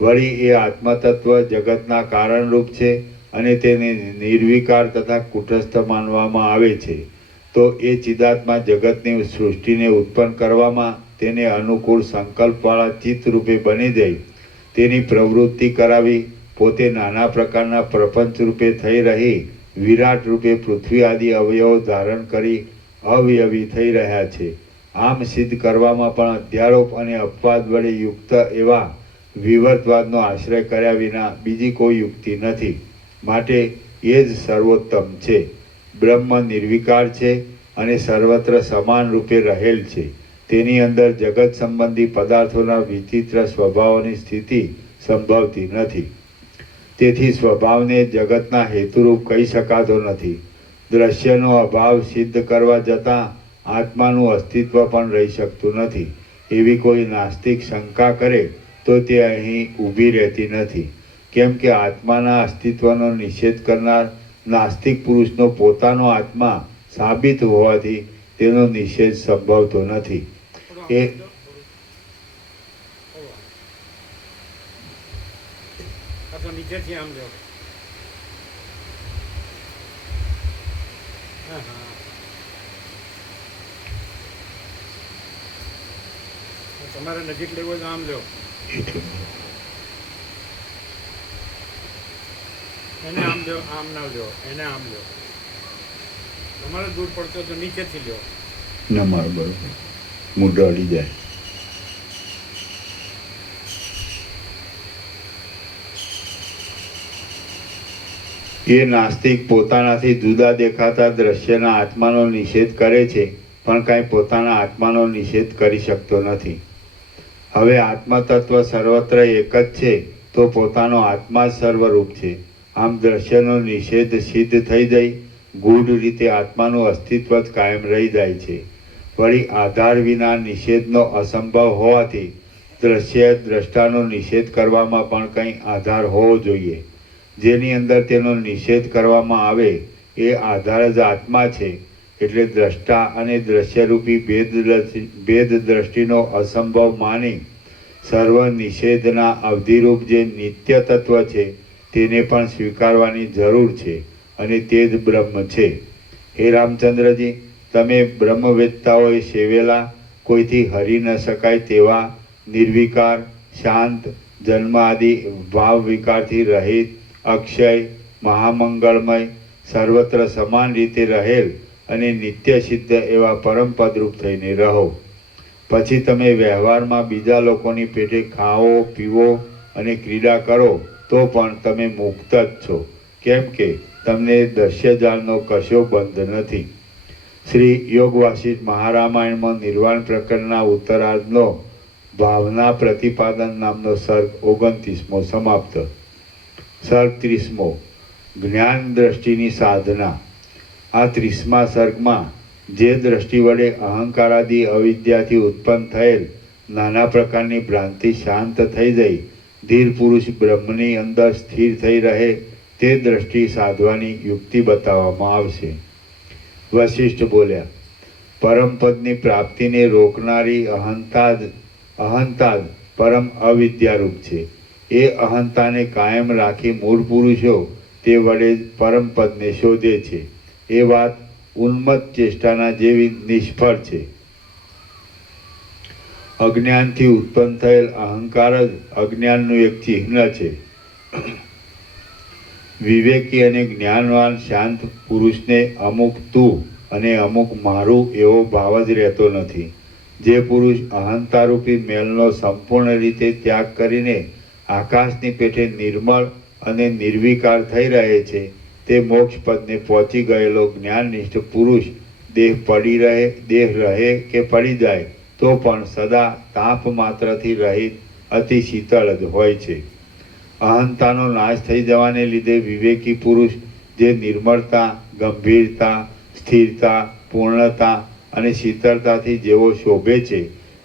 વળી એ આત્મતત્વ જગતના કારણરૂપ છે અને તેને નિર્વિકાર તથા કુટસ્થ માનવામાં આવે છે. તો એ ચિદાત્મા જગતની સૃષ્ટિને ઉત્પન્ન કરવામાં તેને અનુકૂળ સંકલ્પવાળા ચિત્તરૂપે બની જાય, તેની પ્રવૃત્તિ કરાવી, પોતે નાના પ્રકારના પ્રપંચ રૂપે થઈ રહી વિરાટ રૂપે પૃથ્વી આદિ અવયવો ધારણ કરી અવયવી થઈ રહ્યા છે. આમ સિદ્ધ કરવામાં પણ અધ્યારોપ અને અપવાદ વડે યુક્ત એવા વિવર્તવાદનો આશ્રય કર્યા વિના બીજી કોઈ યુક્તિ નથી. માટે એ જ સર્વોત્તમ છે. બ્રહ્મ નિર્વિકાર છે અને સર્વત્ર સમાન રૂપે રહેલ છે. તેની અંદર જગત સંબંધી પદાર્થોના વિચિત્ર સ્વભાવોની સ્થિતિ સંભવતી નથી. તેથી સ્વભાવને જગતના હેતુરૂપ કહી શકાતો નથી. દ્રશ્યનો અભાવ સિદ્ધ કરવા જતાં આત્માનું અસ્તિત્વ પણ રહી શકતું નથી. એવી કોઈ નાસ્તિક શંકા કરે તો તે અહીં ઊભી રહેતી નથી. કેમ કે આત્માના અસ્તિત્વનો નિષેધ કરનાર નાસ્તિક પુરુષનો પોતાનો આત્મા સાબિત હોવાથી તેનો નિષેધ સંભવતો નથી. એ નીચેથી આમ લો. તમારે નજીક લેવો તો આમ લો. એને આમ લો, આમ ના લો, એને આમ લો. તમારે દૂર પડતો તો નીચેથી લો. ના મારો બરોબર મુદ્દો અડી જાય. એ નાસ્તિક પોતાનાથી જુદા દેખાતા દ્રશ્યના આત્માનો નિષેધ કરે છે, પણ કાંઈ પોતાના આત્માનો નિષેધ કરી શકતો નથી. હવે આત્મતત્વ સર્વત્ર એક જ છે તો પોતાનો આત્મા જ સર્વરૂપ છે. આમ દ્રશ્યનો નિષેધ સિદ્ધ થઈ જાય. ગૂઢ રીતે આત્માનું અસ્તિત્વ જ કાયમ રહી જાય છે. વળી આધાર વિના નિષેધનો અસંભવ હોવાથી દ્રશ્ય દ્રષ્ટાનો નિષેધ કરવામાં પણ કંઈ આધાર હોવો જોઈએ. જેની અંદર તેનો નિષેધ કરવામાં આવે એ આધાર જ આત્મા છે. એટલે દ્રષ્ટા અને દ્રશ્યરૂપી ભેદ દ્રષ્ટિનો અસંભવ માની સર્વ નિષેધના અવધિરૂપ જે નિત્ય તત્વ છે તેને પણ સ્વીકારવાની જરૂર છે અને તે જ બ્રહ્મ છે. હે રામચંદ્રજી, તમે બ્રહ્મવેત્તાઓએ સેવેલા કોઈથી હરી ન શકાય તેવા નિર્વિકાર, શાંત, જન્મ આદિ ભાવ વિકારથી રહિત, અક્ષય, મહામંગળમય, સર્વત્ર સમાન રીતે રહેલ અને નિત્ય સિદ્ધ એવા પરમપદરૂપ થઈને રહો. પછી તમે વ્યવહારમાં બીજા લોકોની પેટે ખાઓ, પીવો અને ક્રીડા કરો તો પણ તમે મુક્ત જ છો. કેમ કે તમને દસ્યજાળનો કશો બંધ નથી. શ્રી યોગ વાસિષ્ઠ મહારામાયણમાં નિર્વાણ પ્રકરણના ઉત્તરાર્ધનો ભાવના પ્રતિપાદન નામનો સર્ગ 29મો સમાપ્ત. સર્ગ 30મો જ્ઞાન દ્રષ્ટિની સાધના. આ 30મા સર્ગમાં જે દ્રષ્ટિ વડે અહંકારાદિ અવિદ્યાથી ઉત્પન્ન થયેલ નાના પ્રકારની ભ્રાંતિ શાંત થઈ જઈ ધીર પુરુષ બ્રહ્મની અંદર સ્થિર થઈ રહે તે દ્રષ્ટિ સાધવાની યુક્તિ બતાવવામાં આવશે. વશિષ્ઠ બોલ્યા, પરમપદની પ્રાપ્તિને રોકનારી અહંતા જ પરમ અવિદ્યારૂપ છે. એ અહંતાને કાયમ રાખી મૂળ પુરુષો તે વડે જ પરમપદને શોધે છે. એ વાત ઉન્મત્ત ચેષ્ટાના જેવી નિષ્ફળ છે. અજ્ઞાનથી ઉત્પન્ન થયેલ અહંકાર જ અજ્ઞાનનું એક ચિહ્ન છે. વિવેકી અને જ્ઞાનવાન શાંત પુરુષને અમુક તું અને અમુક મારું એવો ભાવ જ રહેતો નથી. જે પુરુષ અહંતારૂપી મેલનો સંપૂર્ણ રીતે ત્યાગ કરીને આકાશની પેઠે નિર્મળ અને નિર્વિકાર થઈ રહે છે, તે મોક્ષ પદને પહોંચી ગયેલો જ્ઞાનનિષ્ઠ પુરુષ દેહ રહે કે પડી જાય તો પણ સદા તાપ માત્રથી રહિત અતિ શીતળ જ હોય છે. અહંતાનો નાશ થઈ જવાને લીધે વિવેકી પુરુષ જે નિર્મળતા, ગંભીરતા, સ્થિરતા, પૂર્ણતા અને શીતળતાથી જેવો શોભે છે,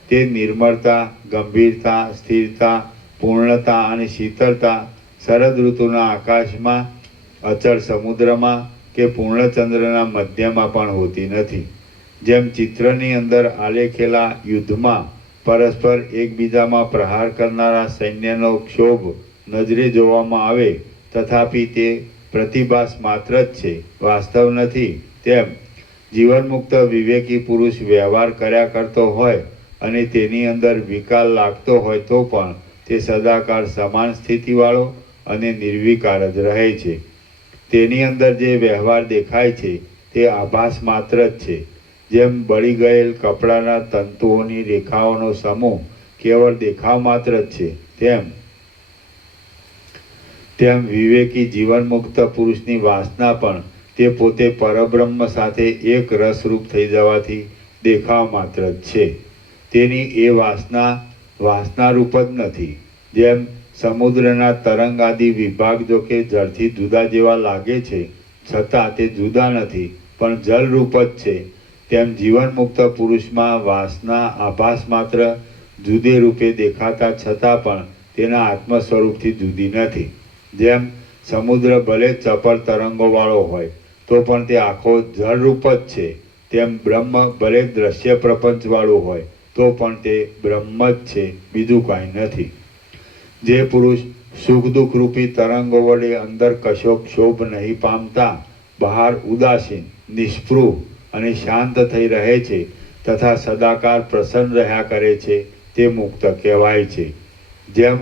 તે નિર્મળતા, ગંભીરતા, સ્થિરતા, પૂર્ણતા અને શીતળતા શરદ ઋતુના આકાશમાં, અચળ સમુદ્રમાં કે પૂર્ણચંદ્રના મધ્યમાં પણ હોતી નથી. જેમ ચિત્રની અંદર આલેખેલા યુદ્ધમાં પરસ્પર એકબીજામાં પ્રહાર કરનારા સૈન્યનો ક્ષોભ નજરે જોવામાં આવે, તથાપિ તે પ્રતિભાસ માત્ર જ છે, વાસ્તવ નથી, તેમ જીવનમુક્ત વિવેકી પુરુષ વ્યવહાર કર્યા કરતો હોય અને તેની અંદર વિકાર લાગતો હોય તો પણ તે સદાકાળ સમાન સ્થિતિવાળો અને નિર્વિકાર જ રહે છે. તેની અંદર જે વ્યવહાર દેખાય છે તે આભાસ માત્ર જ છે. જેમ બળી ગયેલ કપડાના તંતુઓની રેખાઓનો સમૂહ કેવળ દેખાવ માત્ર જ છે, તેમ વિવેકી જીવનમુક્ત પુરુષની વાસના પણ તે પોતે પરબ્રહ્મ સાથે એક રસરૂપ થઈ જવાથી દેખાવ માત્ર જ છે. તેની એ વાસનારૂપ જ નથી. જેમ સમુદ્રના તરંગ આદિ વિભાગ જો કે જળથી જુદા જેવા લાગે છે, છતાં તે જુદા નથી પણ જલરૂપ જ છે, તેમ જીવનમુક્ત પુરુષમાં વાસના આભાસ માત્ર જુદે રૂપે દેખાતા છતાં પણ તેના આત્મ સ્વરૂપથી જુદી નથી. જેમ સમુદ્ર ભલે ચપળ તરંગોવાળો હોય તો પણ તે આખો જળરૂપ જ છે, તેમ બ્રહ્મ ભલે દ્રશ્ય પ્રપંચવાળું હોય તો પણ તે બ્રહ્મ જ છે, બીજું કાંઈ નથી. જે પુરુષ સુખ દુઃખ રૂપી તરંગો વડે અંદર કશો ક્ષોભ નહીં પામતા બહાર ઉદાસીન, નિષ્પૃહ અને શાંત થઈ રહે છે તથા સદાકાળ પ્રસન્ન રહ્યા કરે છે, તે મુક્ત કહેવાય છે. જેમ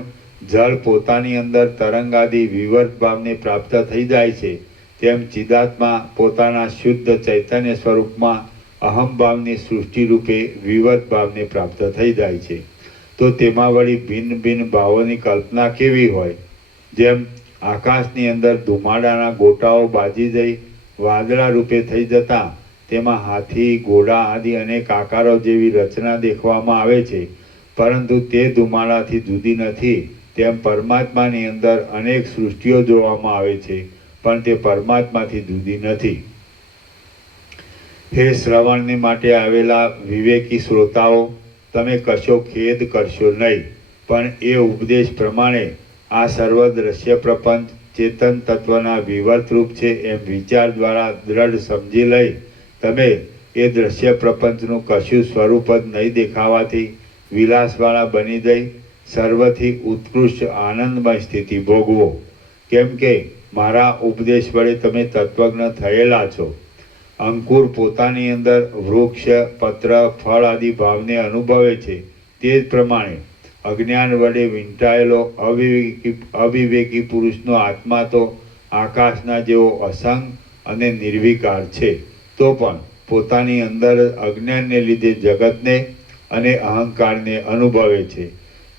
જળ પોતાની અંદર તરંગાદી વિવર્ત ભાવને પ્રાપ્ત થઈ જાય છે, તેમ ચિદાત્મા પોતાના શુદ્ધ ચૈતન્ય સ્વરૂપમાં અહમ ભાવની સૃષ્ટિ રૂપે વિવર્ત ભાવને પ્રાપ્ત થઈ જાય છે. તો તેમાં વળી ભિન્ન ભિન્ન ભાવોની કલ્પના કેવી હોય? જેમ આકાશની અંદર ધુમાડાના ગોટાઓ બાજી જઈ વાદળા રૂપે થઈ જતા તેમાં હાથી, ઘોડા આદિ અનેક આકારો જેવી રચના દેખવામાં આવે છે, પરંતુ તે ધુમાડાથી જુદી નથી. તેમ પરમાત્માની અંદર અનેક સૃષ્ટિઓ જોવામાં આવે છે, પણ તે પરમાત્માથી જુદી નથી. હે શ્રવણને માટે આવેલા વિવેકી શ્રોતાઓ, તમે કશો ખેદ કરશો નહીં, પણ એ ઉપદેશ પ્રમાણે આ સર્વ દ્રશ્ય પ્રપંચ ચેતન તત્વના વિવર્તરૂપ છે એમ વિચાર દ્વારા દ્રઢ સમજી લઈ તમે એ દ્રશ્ય પ્રપંચનું કશું સ્વરૂપ જ નહીં દેખાવાથી વિલાસવાળા બની જઈ સર્વથી ઉત્કૃષ્ટ આનંદમય સ્થિતિ ભોગવો. કેમ કે મારા ઉપદેશ વડે તમે તત્વજ્ઞ થયેલા છો. અંકુર પોતાની અંદર વૃક્ષ, પત્ર, ફળ આદિ ભાવને અનુભવે છે, તે જ પ્રમાણે અજ્ઞાન વડે વીંટાયેલો અવિવેકી પુરુષનો આત્મા તો આકાશના જેવો અસંગ અને નિર્વિકાર છે, તો પણ પોતાની અંદર અજ્ઞાનને લીધે જગતને અને અહંકારને અનુભવે છે.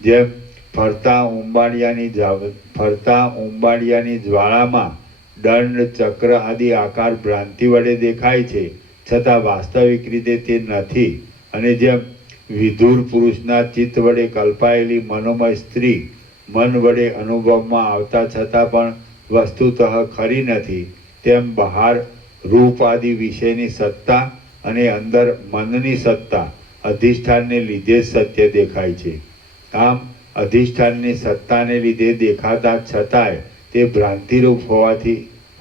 જેમ ફરતા ઉંબાડિયાની જ્વાળામાં દંડ, ચક્ર આદિ આકાર ભ્રાંતિ વડે દેખાય છે, છતાં વાસ્તવિક રીતે તે નથી. અને જેમ વિધુર પુરુષના ચિત્ત વડે કલ્પાયેલી મનોમય સ્ત્રી મન વડે અનુભવમાં આવતા છતાં પણ વસ્તુતઃ ખરી નથી, તેમ બહાર રૂપ આદિ વિષયની સત્તા અને અંદર મનની સત્તા અધિષ્ઠાનને લીધે જ સત્ય દેખાય છે. આમ અધિષ્ઠાનની સત્તાને લીધે દેખાતા છતાંય તે ભ્રાંતિરૂપ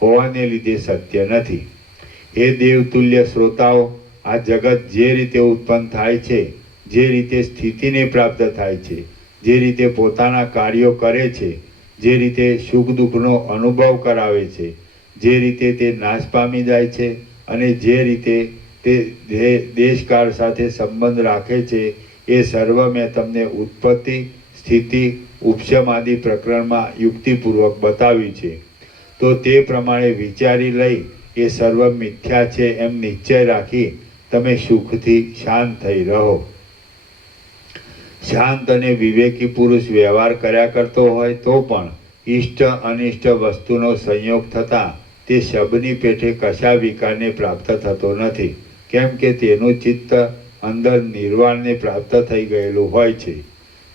હોવાને લીધે સત્ય નથી. હે દેવતુલ્ય શ્રોતાઓ, આ જગત જે રીતે ઉત્પન્ન થાય છે, જે રીતે સ્થિતિને પ્રાપ્ત થાય છે, જે રીતે પોતાના કાર્યો કરે છે, જે રીતે સુખ દુઃખનો અનુભવ કરાવે છે, જે રીતે તે નાશ પામી જાય છે અને જે રીતે તે દેશકાળ સાથે સંબંધ રાખે છે, એ સર્વ મેં તમને ઉત્પત્તિ, સ્થિતિ, ઉપશમ આદિ પ્રકરણમાં યુક્તિપૂર્વક બતાવ્યું છે. તો તે પ્રમાણે વિચારી લઈ એ સર્વ મિથ્યા છે એમ નિશ્ચય રાખી તમે સુખથી શાંત થઈ રહો. શાંત અને વિવેકી પુરુષ વ્યવહાર કર્યા કરતો હોય તો પણ ઇષ્ટ અનિષ્ટ વસ્તુનો સંયોગ થતાં તે શબની પેઠે કશા વિકારને પ્રાપ્ત થતો નથી, કેમ કે તેનું ચિત્ત અંદર નિર્વાણને પ્રાપ્ત થઈ ગયેલું હોય છે.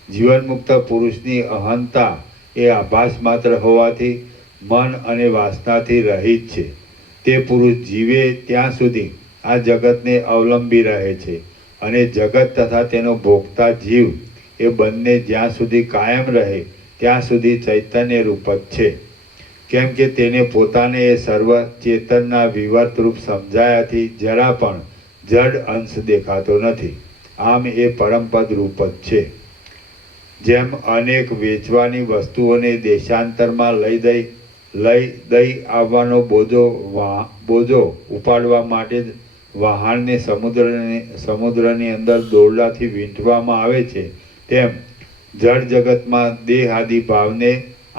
જીવનમુક્ત પુરુષની અહંતા એ આભાસ માત્ર હોવાથી મન અને વાસનાથી રહિત છે. તે પુરુષ જીવે ત્યાં સુધી આ જગતને અવલંબી રહે છે અને જગત તથા તેનો ભોગતા જીવ એ બંને જ્યાં સુધી કાયમ રહે ત્યાં સુધી ચૈતન્ય રૂપ જ છે, કેમ કે તેને પોતાને એ સર્વ ચેતનના વિવર્તરૂપ સમજાયાથી જરા પણ જડ અંશ દેખાતો નથી. આમ એ પરમપદ રૂપ જ છે. જેમ અનેક વેચવાની વસ્તુઓને દેશાંતરમાં લઈ દઈ આવવાનો બોજો ઉપાડવા માટે જ વહાણને સમુદ્રની અંદર દોરડાથી વીંટવામાં આવે છે, તેમ જળ જગતમાં દેહ આદિ ભાવને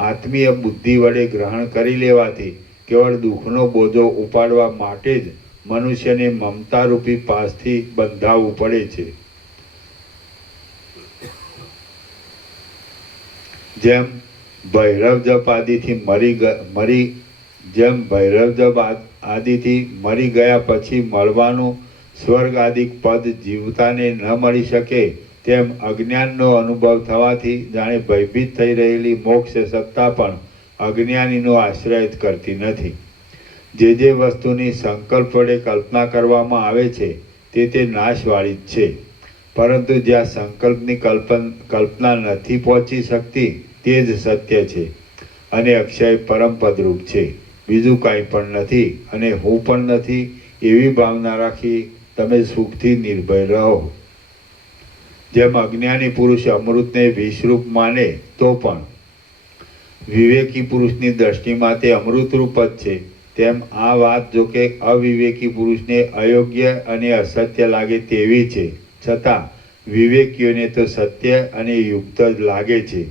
આત્મીય બુદ્ધિ વડે ગ્રહણ કરી લેવાથી કેવળ દુઃખનો બોજો ઉપાડવા માટે જ મનુષ્યને મમતારૂપી પાસથી બંધાવવું પડે છે. જેમ ભૈરવ જપ આદિથી મરી ગયા પછી મળવાનું સ્વર્ગ આદિ પદ જીવતાને ન મળી શકે, તેમ અજ્ઞાનનો અનુભવ થવાથી જાણે ભયભીત થઈ રહેલી મોક્ષ સત્તા પણ અજ્ઞાનીનો આશ્રય જ કરતી નથી. જે વસ્તુની સંકલ્પ વડે કલ્પના કરવામાં આવે છે તે નાશવાળી જ છે, પરંતુ જ્યાં સંકલ્પની કલ્પના નથી પહોંચી શકતી તે જ સત્ય છે અને અક્ષય પરમપદરૂપ છે. બીજું કાંઈ પણ નથી અને હું પણ નથી એવી ભાવના રાખી તમે સુખથી નિર્ભય રહો. જેમ અજ્ઞાની પુરુષ અમૃતને વિષરૂપ માને તો પણ વિવેકી પુરુષની દ્રષ્ટિમાં તે અમૃતરૂપ જ છે, તેમ આ વાત જો કે અવિવેકી પુરુષને અયોગ્ય અને અસત્ય લાગે તેવી છે, છતાં વિવેકીઓને તો સત્ય અને યુક્ત જ લાગે છે.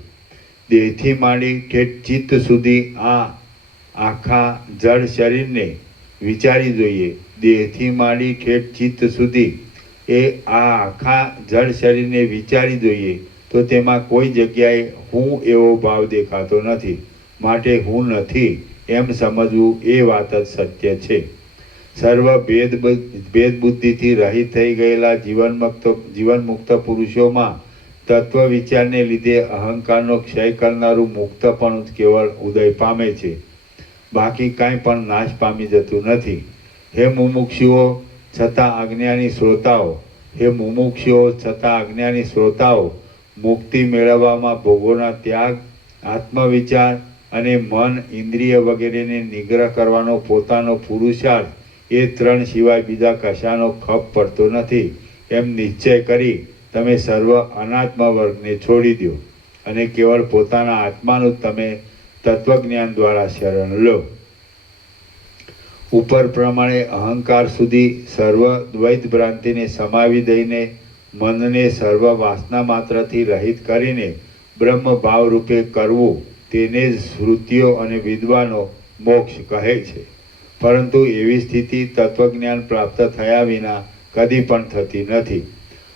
દેહથી માંડી ઠેઠ ચિત્ત સુધી આ આખા જળ શરીરને વિચારી જોઈએ. દેહથી માંડી ઠેઠ ચિત્ત સુધી એ આ આખા જળ શરીરને વિચારી જોઈએ તો તેમાં કોઈ જગ્યાએ હું એવો ભાવ દેખાતો નથી, માટે હું નથી એમ સમજવું એ વાત જ સત્ય છે. સર્વ ભેદ બુદ્ધિથી રહિત થઈ ગયેલા જીવનમુક્ત પુરુષોમાં તત્વ વિચારને લીધે અહંકારનો ક્ષય કરનારું મુક્તપણું જ કેવળ ઉદય પામે છે, બાકી કાંઈ પણ નાશ પામી જતું નથી. હે મુમુક્ષુઓ છતાં અજ્ઞાની શ્રોતાઓ, મુક્તિ મેળવવામાં ભોગોના ત્યાગ, આત્મવિચાર અને મન ઇન્દ્રિય વગેરેને નિગ્રહ કરવાનો પોતાનો પુરુષાર્થ એ ત્રણ સિવાય બીજા કશાનો ખપ પડતો નથી એમ નિશ્ચય કરી તમે સર્વ અનાત્મ વર્ગને છોડી દો અને કેવળ પોતાના આત્માનું તમે તત્વજ્ઞાન દ્વારા શરણ લો. ઉપર પ્રમાણે અહંકાર સુધી સર્વ દ્વૈત ભ્રાંતિને સમાવી દઈને મનને સર્વ વાસના માત્રથી રહિત કરીને બ્રહ્મ ભાવ રૂપે કરવું તેને જ શ્રુતિઓ અને વિદ્વાનો મોક્ષ કહે છે. પરંતુ એવી સ્થિતિ તત્વજ્ઞાન પ્રાપ્ત થયા વિના કદી પણ થતી નથી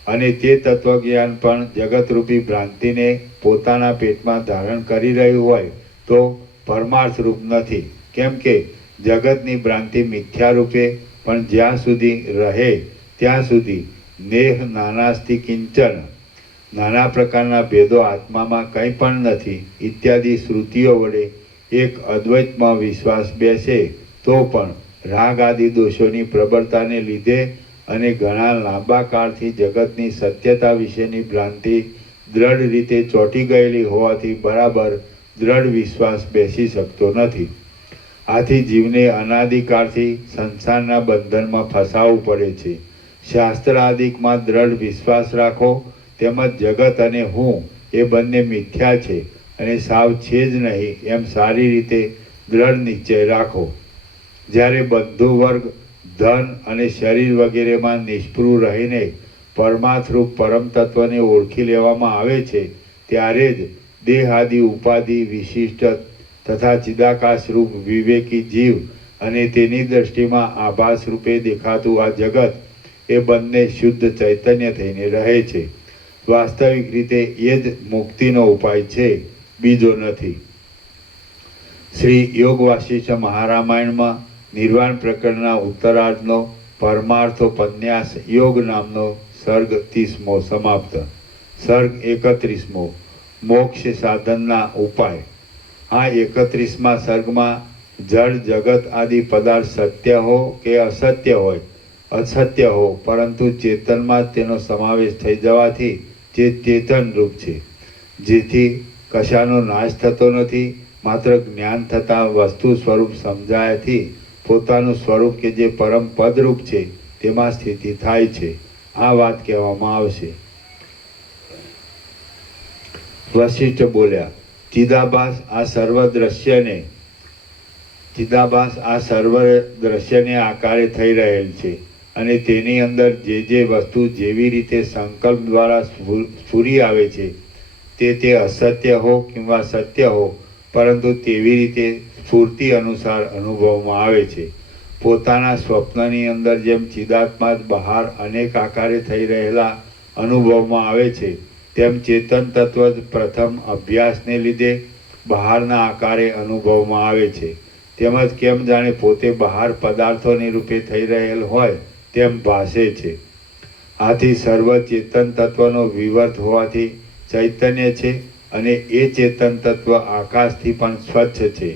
અને તે તત્વજ્ઞાન પણ જગતરૂપી ભ્રાંતિને પોતાના પેટમાં ધારણ કરી રહ્યું હોય તો પરમાર્થરૂપ નથી, કેમ કે જગતની ભ્રાંતિ મિથ્યા રૂપે પણ જ્યાં સુધી રહે ત્યાં સુધી નેહ નાનાસ્તિ કિંચન, નાના પ્રકારના ભેદો આત્મામાં કંઈ પણ નથી ઇત્યાદિ શ્રુતિઓ વડે એક અદ્વૈતમાં વિશ્વાસ બેસે તો પણ રાગ આદિ દોષોની પ્રબળતાને લીધે અને ઘણા લાંબા કાળથી જગતની સત્યતા વિશેની ભ્રાંતિ દ્રઢ રીતે ચોંટી ગયેલી હોવાથી બરાબર દ્રઢ વિશ્વાસ બેસી શકતો નથી. આથી જીવને અનાદિકાળથી સંસારના બંધનમાં ફસાવવું પડે છે. શાસ્ત્ર આદિકમાં દ્રઢ વિશ્વાસ રાખો, તેમજ જગત અને હું એ બંને મિથ્યા છે અને સાવ છે જ નહીં એમ સારી રીતે દ્રઢ નિશ્ચય રાખો. જ્યારે બંધુ વર્ગ ધન અને શરીર વગેરેમાં નિષ્પૃહ રહીને પરમાર્થરૂપ પરમ તત્વને ઓળખી લેવામાં આવે છે ત્યારે જ દેહાદિ ઉપાધિ વિશિષ્ટ તથા ચિદાકાશરૂપ વિવેકી જીવ અને તેની દ્રષ્ટિમાં આભાસ રૂપે દેખાતું આ જગત એ બંને શુદ્ધ ચૈતન્ય થઈને રહે છે. વાસ્તવિક રીતે એ જ મુક્તિનો ઉપાય છે, બીજો નથી. શ્રી યોગ વાસિષ્ઠ મહારામાયણમાં નિર્વાણ પ્રકરણના ઉત્તરાર્ધનો પરમાર્થોપન્યાસ યોગ નામનો સર્ગ 30મો સમાપ્ત. સર્ગ 31મો મોક્ષ સાધનના ઉપાય. આ 31મા સર્ગમાં જળ જગત આદિ પદાર્થ સત્ય હો કે અસત્ય હોય, અસત્ય હો પરંતુ ચેતનમાં જ તેનો સમાવેશ થઈ જવાથી જે ચેતન રૂપ છે, જેથી કશાનો નાશ થતો નથી, માત્ર જ્ઞાન થતાં વસ્તુ સ્વરૂપ સમજાયાથી પોતાનું સ્વરૂપ કે જે પરમ પદરૂપ છે તેમાં સ્થિતિ થાય છે. આ વાત કહેવામાં આવશે. વશિષ્ઠ બોલ્યા, ચિદાભાસ આ સર્વ દ્રશ્યને આકારે થઈ રહેલ છે અને તેની અંદર જે વસ્તુ જેવી રીતે સંકલ્પ દ્વારા સ્ફુરી આવે છે તે અસત્ય હો કિંવા સત્ય હો પરંતુ તેવી રીતે સ્ફૂર્તિ અનુસાર અનુભવમાં આવે છે. પોતાના સ્વપ્નની અંદર જેમ ચિદાત્મા જ બહાર અનેક આકારે થઈ રહેલા અનુભવમાં આવે છે તેમ ચેતન તત્વ જ પ્રથમ અભ્યાસને લીધે બહારના આકારે અનુભવમાં આવે છે. તેમજ કેમ જાણે પોતે બહાર પદાર્થોની રૂપે થઈ રહેલ હોય તેમ ભાસે છે. આથી સર્વ ચેતન તત્વનો વિવર્ત હોવાથી ચૈતન્ય છે અને એ ચેતન તત્વ આકાશથી પણ સ્વચ્છ છે.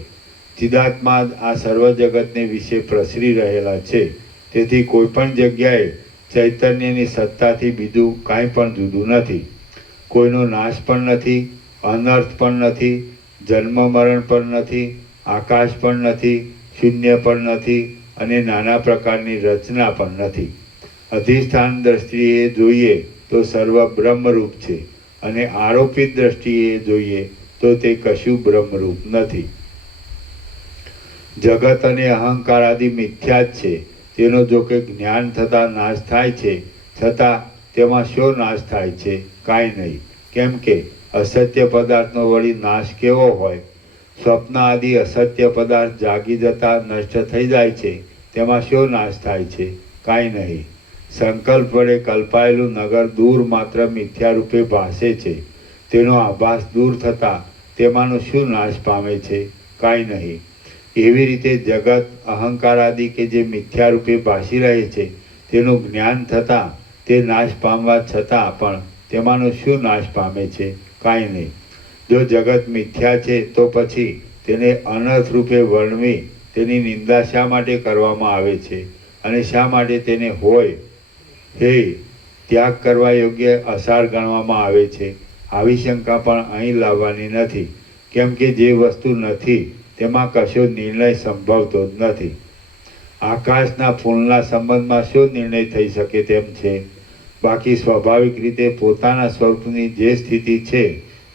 ચિદાત્મા આ સર્વ જગતને વિશે પ્રસરી રહેલા છે. તેથી કોઈ પણ જગ્યાએ ચૈતન્યની સત્તાથી બીજું કાંઈ પણ જુદું નથી. કોઈનો નાશ પણ નથી, અનર્થ પણ નથી, જન્મ મરણ પણ નથી, આકાશ પણ નથી, શૂન્ય પણ નથી અને નાના પ્રકારની રચના પણ નથી. અધિષ્ઠાન દ્રષ્ટિએ જોઈએ તો સર્વ બ્રહ્મરૂપ છે અને આરોપિત દ્રષ્ટિએ જોઈએ તો તે કશું બ્રહ્મરૂપ નથી. જગત અને અહંકાર આદિ મિથ્યા જ છે. તેનો જો કે જ્ઞાન થતાં નાશ થાય છે, છતાં તેમાં શો નાશ થાય છે? કાંઈ નહીં. કેમ કે અસત્ય પદાર્થનો વળી નાશ કેવો હોય? સ્વપ્ન આદિ અસત્ય પદાર્થ જાગી જતા નષ્ટ થઈ જાય છે, તેમાં શો નાશ થાય છે? કાંઈ નહીં. સંકલ્પ વડે કલ્પાયેલું નગર દૂર માત્ર મિથ્યા રૂપે ભાસે છે. તેનો આભાસ દૂર થતાં તેમાંનો શું નાશ પામે છે? કાંઈ નહીં. એવી રીતે જગત અહંકાર આદિ કે જે મિથ્યા રૂપે ભાસી રહે છે તેનું જ્ઞાન થતાં તે નાશ પામવા છતાં પણ તેમાંનો શું નાશ પામે છે? કાંઈ નહીં. જો જગત મિથ્યા છે તો પછી તેને અનર્થ રૂપે વર્ણવી તેની નિંદા શા માટે કરવામાં આવે છે અને શા માટે તેને હોય હે ત્યાગ કરવા યોગ્ય અસાર ગણવામાં આવે છે? આવી શંકા પણ અહીં લાવવાની નથી. કેમ કે જે વસ્તુ નથી તેમાં કશો નિર્ણય સંભવતો જ નથી. આકાશના ફૂલના સંબંધમાં શું નિર્ણય થઈ શકે તેમ છે? બાકી સ્વાભાવિક રીતે પોતાના સ્વરૂપની જે સ્થિતિ છે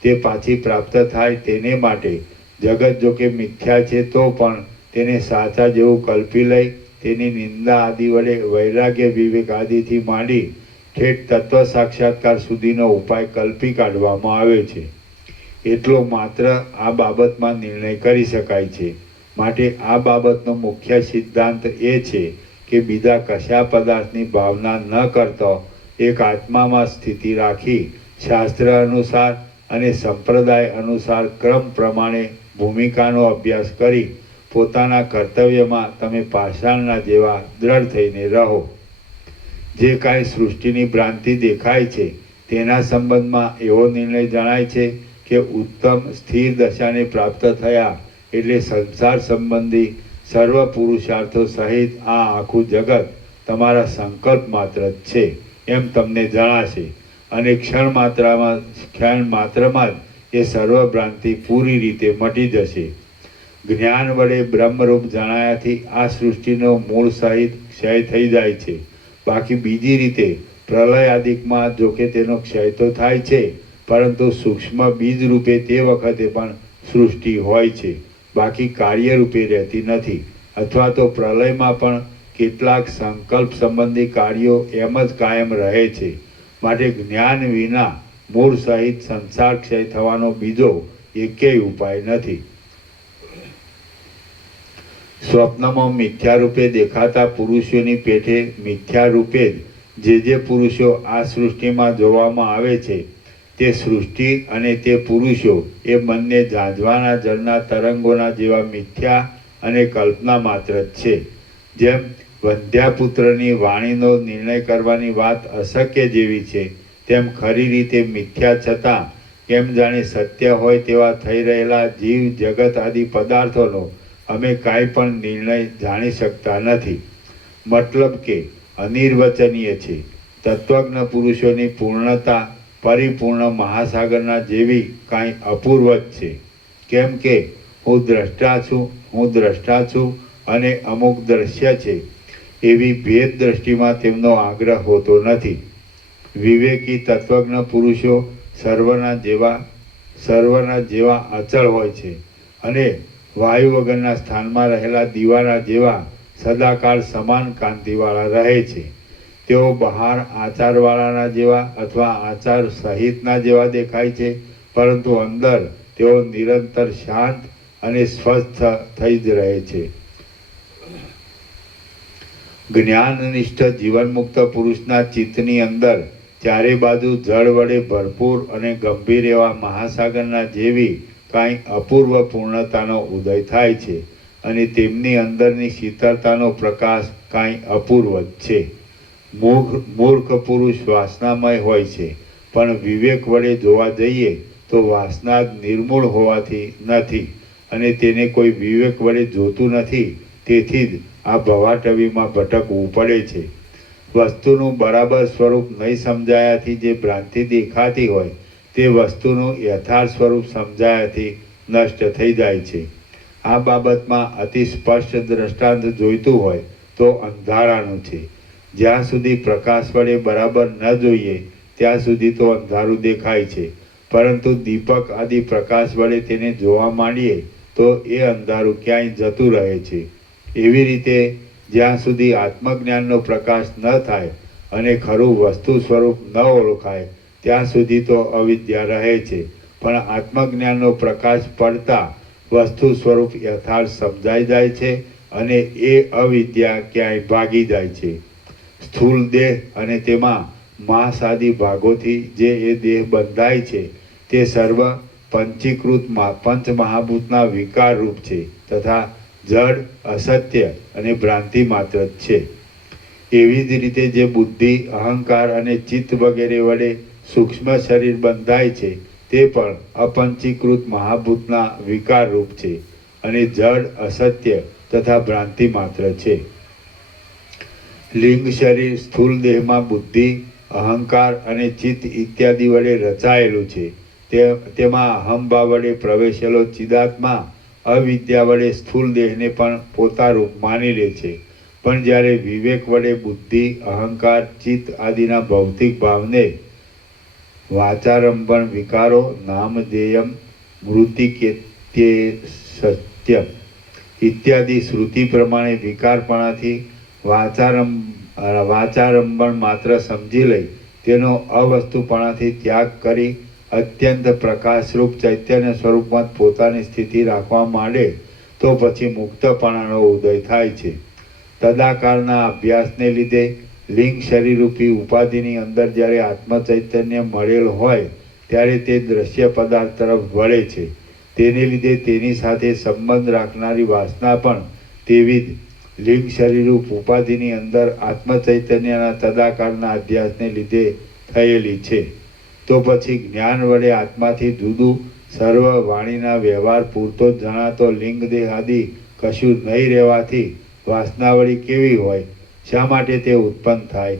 તે પાછી પ્રાપ્ત થાય તેને માટે જગત જો કે મિથ્યા છે તો પણ તેને સાચા જેવું કલ્પી લઈ તેની નિંદા આદિ વડે વૈરાગ્ય વિવેક આદિથી માંડી ઠેઠ તત્વ સાક્ષાત્કાર સુધીનો ઉપાય કલ્પી કાઢવામાં આવે છે. એટલો માત્ર આ બાબતમાં નિર્ણય કરી શકાય છે. માટે આ બાબતનો મુખ્ય સિદ્ધાંત એ છે કે બીજા કશા પદાર્થની ભાવના ન કરતો એક આત્મામાં સ્થિતિ રાખી શાસ્ત્ર અનુસાર અને સંપ્રદાય અનુસાર ક્રમ પ્રમાણે ભૂમિકાનો અભ્યાસ કરી પોતાના કર્તવ્યમાં તમે પાષાણના જેવા દ્રઢ થઈને રહો. જે કાંઈ સૃષ્ટિની ભ્રાંતિ દેખાય છે તેના સંબંધમાં એવો નિર્ણય જણાય છે કે ઉત્તમ સ્થિર દશાને પ્રાપ્ત થયા એટલે સંસાર સંબંધી સર્વ પુરુષાર્થો સહિત આ આખું જગત તમારા સંકલ્પ માત્ર જ છે એમ તમને જણાશે અને ક્ષણ માત્રમાં જ એ સર્વ ભ્રાંતિ પૂરી રીતે મટી જશે. જ્ઞાન વડે બ્રહ્મરૂપ જણાયાથી આ સૃષ્ટિનો મૂળ સહિત ક્ષય થઈ જાય છે. બાકી બીજી રીતે પ્રલય આદિકમાં જોકે તેનો ક્ષય તો થાય છે પરંતુ સૂક્ષ્મ બીજ રૂપે તે વખતે પણ સૃષ્ટિ હોય છે, બાકી કાર્ય રૂપે રહેતી નથી. અથવા તો પ્રલયમાં પણ કેટલાક સંકલ્પ સંબંધી કાર્યો એમ જ કાયમ રહે છે માટે જ્ઞાન વિના મૂળ સહિત સંસાર ક્ષય થવાનો બીજો એકેય ઉપાય નથી. સ્વપ્નમાં મિથ્યા રૂપે દેખાતા પુરુષોની પેઠે મિથ્યા રૂપે જે પુરુષો આ સૃષ્ટિમાં જોવામાં આવે છે તે સૃષ્ટિ અને તે પુરુષો એ બંને ઝાંઝવાના જળના તરંગોના જેવા મિથ્યા અને કલ્પના માત્ર જ છે. જેમ વંધ્યાપુત્રની વાણીનો નિર્ણય કરવાની વાત અશક્ય જેવી છે, તેમ ખરી રીતે મિથ્યા છતાં કેમ જાણે સત્ય હોય તેવા થઈ રહેલા જીવ જગત આદિ પદાર્થોનો અમે કાંઈ પણ નિર્ણય જાણી શકતા નથી. મતલબ કે અનિર્વચનીય છે. તત્વજ્ઞ પુરુષોની પૂર્ણતા પરિપૂર્ણ મહાસાગરના જેવી કાંઈ અપૂર્વ જ છે. કેમ કે હું દ્રષ્ટા છું અને અમુક દ્રશ્ય છે એવી ભેદ દ્રષ્ટિમાં તેમનો આગ્રહ હોતો નથી. વિવેકી તત્વજ્ઞ પુરુષો સર્વના જેવા અચળ હોય છે અને વાયુ વગરના સ્થાનમાં રહેલા દીવાના જેવા સદાકાળ સમાન કાંતિવાળા રહે છે. તેઓ બહાર આચારવાળાના જેવા અથવા આચાર સહિતના જેવા દેખાય છે, પરંતુ અંદર તેઓ નિરંતર શાંત અને સ્વસ્થ થઈ જ રહે છે. જ્ઞાનનિષ્ઠ જીવનમુક્ત પુરુષના ચિત્તની અંદર ચારે બાજુ જળ વડે ભરપૂર અને ગંભીર એવા મહાસાગરના જેવી કાંઈ અપૂર્વ પૂર્ણતાનો ઉદય થાય છે અને તેમની અંદરની શીતળતાનો પ્રકાશ કાંઈ અપૂર્વ જ છે. મૂર્ખ પુરુષ વાસનામય હોય છે, પણ વિવેક વડે જોવા જઈએ તો વાસના જ નિર્મૂળ હોવાથી નથી અને તેને કોઈ વિવેક વડે જોતું નથી. તેથી જ આ ભવાટવીમાં ભટકવું પડે છે. વસ્તુનું બરાબર સ્વરૂપ નહીં સમજાયાથી જે ભ્રાંતિ દેખાતી હોય તે વસ્તુનું યથાર્થ સ્વરૂપ સમજાયાથી નષ્ટ થઈ જાય છે. આ બાબતમાં અતિ સ્પષ્ટ દ્રષ્ટાંત જોઈતું હોય તો અંધારાનું છે. જ્યાં સુધી પ્રકાશ વડે બરાબર ન જોઈએ ત્યાં સુધી તો અંધારું દેખાય છે, પરંતુ દીપક આદિ પ્રકાશ વડે તેને જોવા માંડીએ તો એ અંધારું ક્યાંય જતું રહે છે. એવી રીતે જ્યાં સુધી આત્મજ્ઞાનનો પ્રકાશ ન થાય અને ખરું વસ્તુ સ્વરૂપ ન ઓળખાય ત્યાં સુધી તો અવિદ્યા રહે છે, પણ આત્મજ્ઞાનનો પ્રકાશ પડતા વસ્તુ સ્વરૂપ યથાર્થ સમજાઈ જાય છે અને એ અવિદ્યા ક્યાંય ભાગી જાય છે. સ્થૂળ દેહ અને તેમાં માંસ આદિ ભાગોથી જે એ દેહ બંધાય છે તે સર્વ પંચીકૃત પંચમહાભૂતના વિકાર રૂપ છે તથા જડ, અસત્ય અને ભ્રાંતિ માત્ર જ છે. એવી જ રીતે જે બુદ્ધિ, અહંકાર અને ચિત્ત વગેરે વડે સૂક્ષ્મ શરીર બંધાય છે તે પણ અપંચીકૃત મહાભૂતના વિકાર રૂપ છે અને જડ, અસત્ય તથા ભ્રાંતિ માત્ર છે. લિંગ શરીર સ્થૂળ દેહમાં બુદ્ધિ, અહંકાર અને ચિત્ત ઇત્યાદિ વડે રચાયેલું છે. તેમાં અહંભાવ વડે પ્રવેશેલો ચિદાત્મા અવિદ્યા વડે સ્થૂળ દેહને પણ પોતારૂપ માની લે છે. પણ જ્યારે વિવેક વડે બુદ્ધિ, અહંકાર, ચિત્ત આદિના ભૌતિક ભાવને વાચારંભણ વિકારો નામધેયમ મૃતિકેત્ય સત્યમ ઇત્યાદિ શ્રુતિ પ્રમાણે વિકારપણાથી વાચારંભણ માત્ર સમજી લઈ તેનો અવસ્તુપણાથી ત્યાગ કરી અત્યંત પ્રકાશરૂપ ચૈતન્ય સ્વરૂપમાં પોતાની સ્થિતિ રાખવા માંડે તો પછી મુક્તપણાનો ઉદય થાય છે. તદાકારના અભ્યાસને લીધે લિંગ શરીરરૂપી ઉપાધિની અંદર જ્યારે આત્મચૈતન્ય મળેલ હોય ત્યારે તે દ્રશ્ય પદાર્થ તરફ વળે છે. તેને લીધે તેની સાથે સંબંધ રાખનારી વાસના પણ તેવી જ લિંગ શરીરરૂપ ઉપાધિની અંદર આત્મચૈતન્યના તદાકારના અધ્યાસને લીધે થયેલી છે. તો પછી જ્ઞાન વડે આત્માથી જુદું સર્વ વાણીના વ્યવહાર પૂરતો જ જણાતો લિંગ દેહ આદિ કશું નહીં રહેવાથી વાસનાવળી કેવી હોય, શા માટે તે ઉત્પન્ન થાય,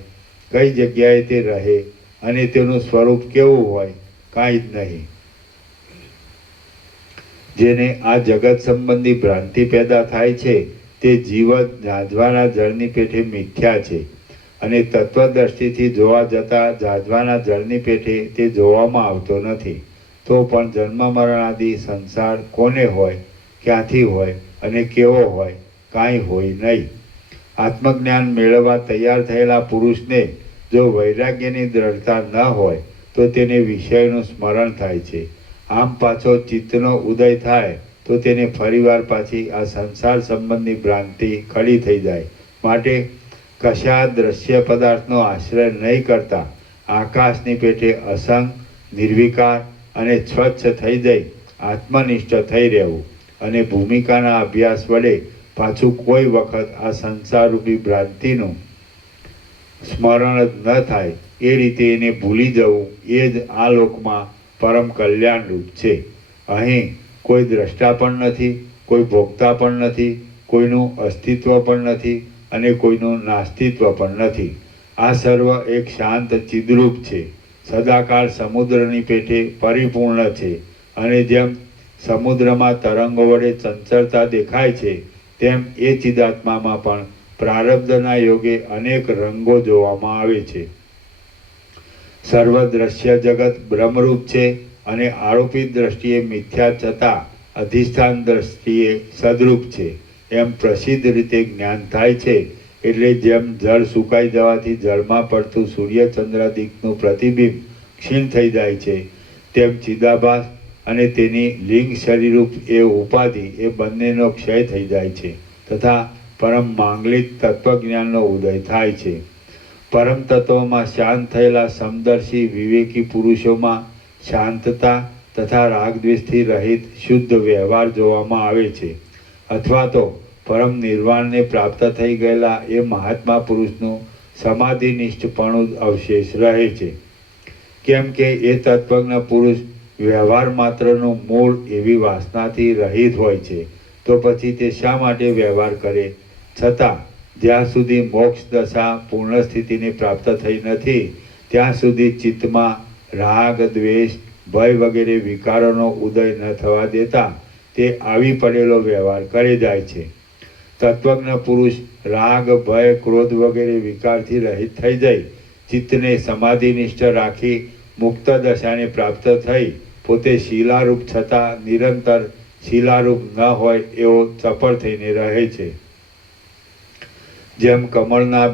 કઈ જગ્યાએ તે રહે અને તેનું સ્વરૂપ કેવું હોય, કાંઈ જ નહીં. જેને આ જગત સંબંધી ભ્રાંતિ પેદા થાય છે તે જીવત ઝાંઝવાના જળની પેઠે મિથ્યા છે અને તત્વદ્રષ્ટિથી જોવા જતાં ઝાંઝવાના જળની પેઠે તે જોવામાં આવતો નથી. તો પણ જન્મ મરણ આદિ સંસાર કોને હોય, ક્યાંથી હોય અને કેવો હોય, કાંઈ હોય નહીં. આત્મજ્ઞાન મેળવવા તૈયાર થયેલા પુરુષને જો વૈરાગ્યની દ્રઢતા ન હોય તો તેને વિષયનું સ્મરણ થાય છે. આમ પાછો ચિત્તનો ઉદય થાય તો તેને ફરીવાર પાછી આ સંસાર સંબંધી ભ્રાંતિ ખડી થઈ જાય. માટે કશા દ્રશ્ય પદાર્થનો આશ્રય નહીં કરતા આકાશની પેટે અસંગ, નિર્વિકાર અને સ્વચ્છ થઈ જઈ આત્મનિષ્ઠ થઈ રહેવું અને ભૂમિકાના અભ્યાસ વડે પાછું કોઈ વખત આ સંસારરૂપી ભ્રાંતિનું સ્મરણ જ ન થાય એ રીતે એને ભૂલી જવું એ જ આ લોકમાં પરમ કલ્યાણરૂપ છે. અહીં કોઈ દ્રષ્ટા પણ નથી, કોઈ ભોગતા પણ નથી, કોઈનું અસ્તિત્વ પણ નથી અને કોઈનું નાસ્તિત્વ પણ નથી. આ સર્વ એક શાંત ચિદ્રૂપ છે, સદાકાળ સમુદ્રની પેટે પરિપૂર્ણ છે અને જેમ સમુદ્રમાં તરંગો વડે ચંચળતા દેખાય છે તેમ એ ચિદાત્મામાં પણ પ્રારબ્ધના યોગે અનેક રંગો જોવામાં આવે છે. સર્વ દ્રશ્ય જગત બ્રહ્મરૂપ છે અને આરોપિત દ્રષ્ટિએ મિથ્યા છતાં અધિષ્ઠાન દ્રષ્ટિએ સદરૂપ છે એમ પ્રસિદ્ધ રીતે જ્ઞાન થાય છે. એટલે જેમ જળ સુકાઈ જવાથી જળમાં પડતું સૂર્યચંદ્રાદિકનું પ્રતિબિંબ ક્ષીણ થઈ જાય છે તેમ ચિદાભાસ અને તેની લિંગ શરીરૂપ એ ઉપાધિ એ બંનેનો ક્ષય થઈ જાય છે તથા પરમ માંગલિક તત્વજ્ઞાનનો ઉદય થાય છે. પરમ તત્વમાં શાંત થયેલા સમદર્શી વિવેકી પુરુષોમાં શાંતતા તથા રાગદ્વેષથી રહિત શુદ્ધ વ્યવહાર જોવામાં આવે છે. અથવા તો પરમ નિર્વાણને પ્રાપ્ત થઈ ગયેલા એ મહાત્મા પુરુષનું સમાધિનિષ્ઠપણું જ અવશેષ રહે છે. કેમ કે એ તત્વજ્ઞ પુરુષ વ્યવહાર માત્રનું મૂળ એવી વાસનાથી રહિત હોય છે તો પછી તે શા માટે વ્યવહાર કરે? છતાં જ્યાં સુધી મોક્ષ દશા પૂર્ણ સ્થિતિને પ્રાપ્ત થઈ નથી ત્યાં સુધી ચિત્તમાં રાગ, દ્વેષ, ભય વગેરે વિકારોનો ઉદય ન થવા દેતા તે આવી પડેલો વ્યવહાર કરે જાય છે. તત્વજ્ઞ પુરુષ રાગ, ભય, ક્રોધ વગેરે વિકારથી રહિત થઈ જાય ચિત્તને સમાધિનિષ્ઠ રાખી મુક્ત દશાને પ્રાપ્ત થઈ પોતે શિલારૂપ છતાં નિરંતર શિલારૂપ ન હોય એવો ચપળ થઈને રહે છે. જેમ કમળના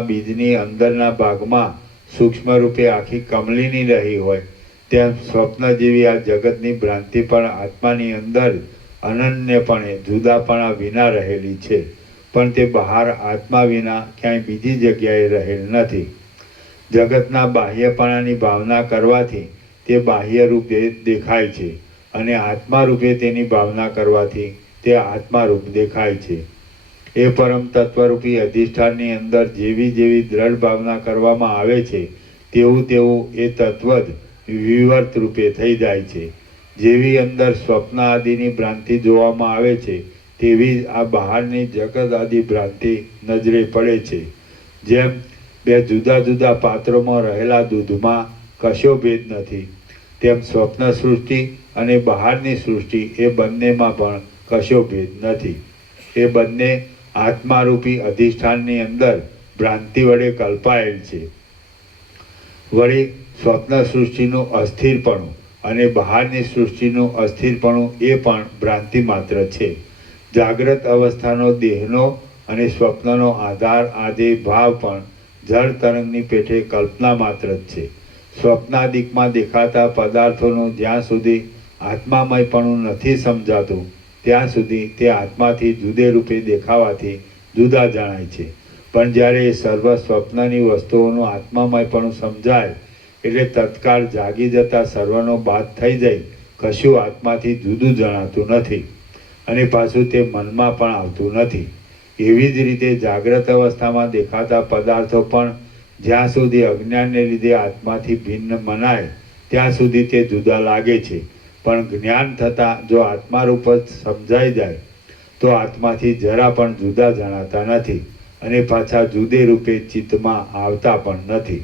બીજની અંદરના ભાગમાં સૂક્ષ્મ રૂપે આખી કમળીની રહી હોય તેમ સ્વપ્ન જેવી આ જગતની ભ્રાંતિ પણ આત્માની અંદર અનન્યપણે જુદાપણા વિના રહેલી છે, પણ તે બહાર આત્મા વિના ક્યાંય બીજી જગ્યાએ રહેલ નથી. જગતના બાહ્યપણાની ભાવના કરવાથી તે બાહ્ય રૂપે દેખાય છે અને આત્મા રૂપે તેની ભાવના કરવાથી તે આત્મારૂપ દેખાય છે. એ પરમ તત્વરૂપી અધિષ્ઠાનની અંદર જેવી જેવી દ્રઢ ભાવના કરવામાં આવે છે તેવું તેવું એ તત્વ જ વિવર્ત રૂપે થઈ જાય છે. જેવી અંદર સ્વપ્ન આદિની ભ્રાંતિ જોવામાં આવે છે તેવી જ આ બહારની જગત આદિ ભ્રાંતિ નજરે પડે છે. જેમ બે જુદા જુદા પાત્રોમાં રહેલા દૂધમાં કશો ભેદ નથી તેમ સ્વપ્ન સૃષ્ટિ અને બહારની સૃષ્ટિ એ બંનેમાં પણ કશો ભેદ નથી. એ બંને આત્મારૂપી અધિષ્ઠાનની અંદર ભ્રાંતિ વડે કલ્પાયેલ છે. વળી સ્વપ્ન સૃષ્ટિનું અસ્થિરપણું અને બહારની સૃષ્ટિનું અસ્થિરપણું એ પણ ભ્રાંતિ માત્ર છે. જાગ્રત અવસ્થાનો દેહનો અને સ્વપ્નનો આધાર આદિ ભાવ પણ જળ તરંગની પેઠે કલ્પના માત્ર જ છે. સ્વપ્નાદિકમાં દેખાતા પદાર્થોનું જ્યાં સુધી આત્મામયપણું નથી સમજાતું ત્યાં સુધી તે આત્માથી જુદે રૂપે દેખાવાથી જુદા જણાય છે. પણ જ્યારે એ સર્વ સ્વપ્નની વસ્તુઓનું આત્મામયપણું સમજાય એટલે તત્કાળ જાગી જતા સર્વનો બાદ થઈ જાય કશું આત્માથી જુદું જણાતું નથી અને પાછું તે મનમાં પણ આવતું નથી. એવી જ રીતે જાગ્રત અવસ્થામાં દેખાતા પદાર્થો પણ જ્યાં સુધી અજ્ઞાનને લીધે આત્માથી ભિન્ન મનાય ત્યાં સુધી તે જુદા લાગે છે, પણ જ્ઞાન થતાં જો આત્મારૂપ જ સમજાઈ જાય તો આત્માથી જરા પણ જુદા જણાતા નથી અને પાછા જુદે રૂપે ચિત્તમાં આવતા પણ નથી.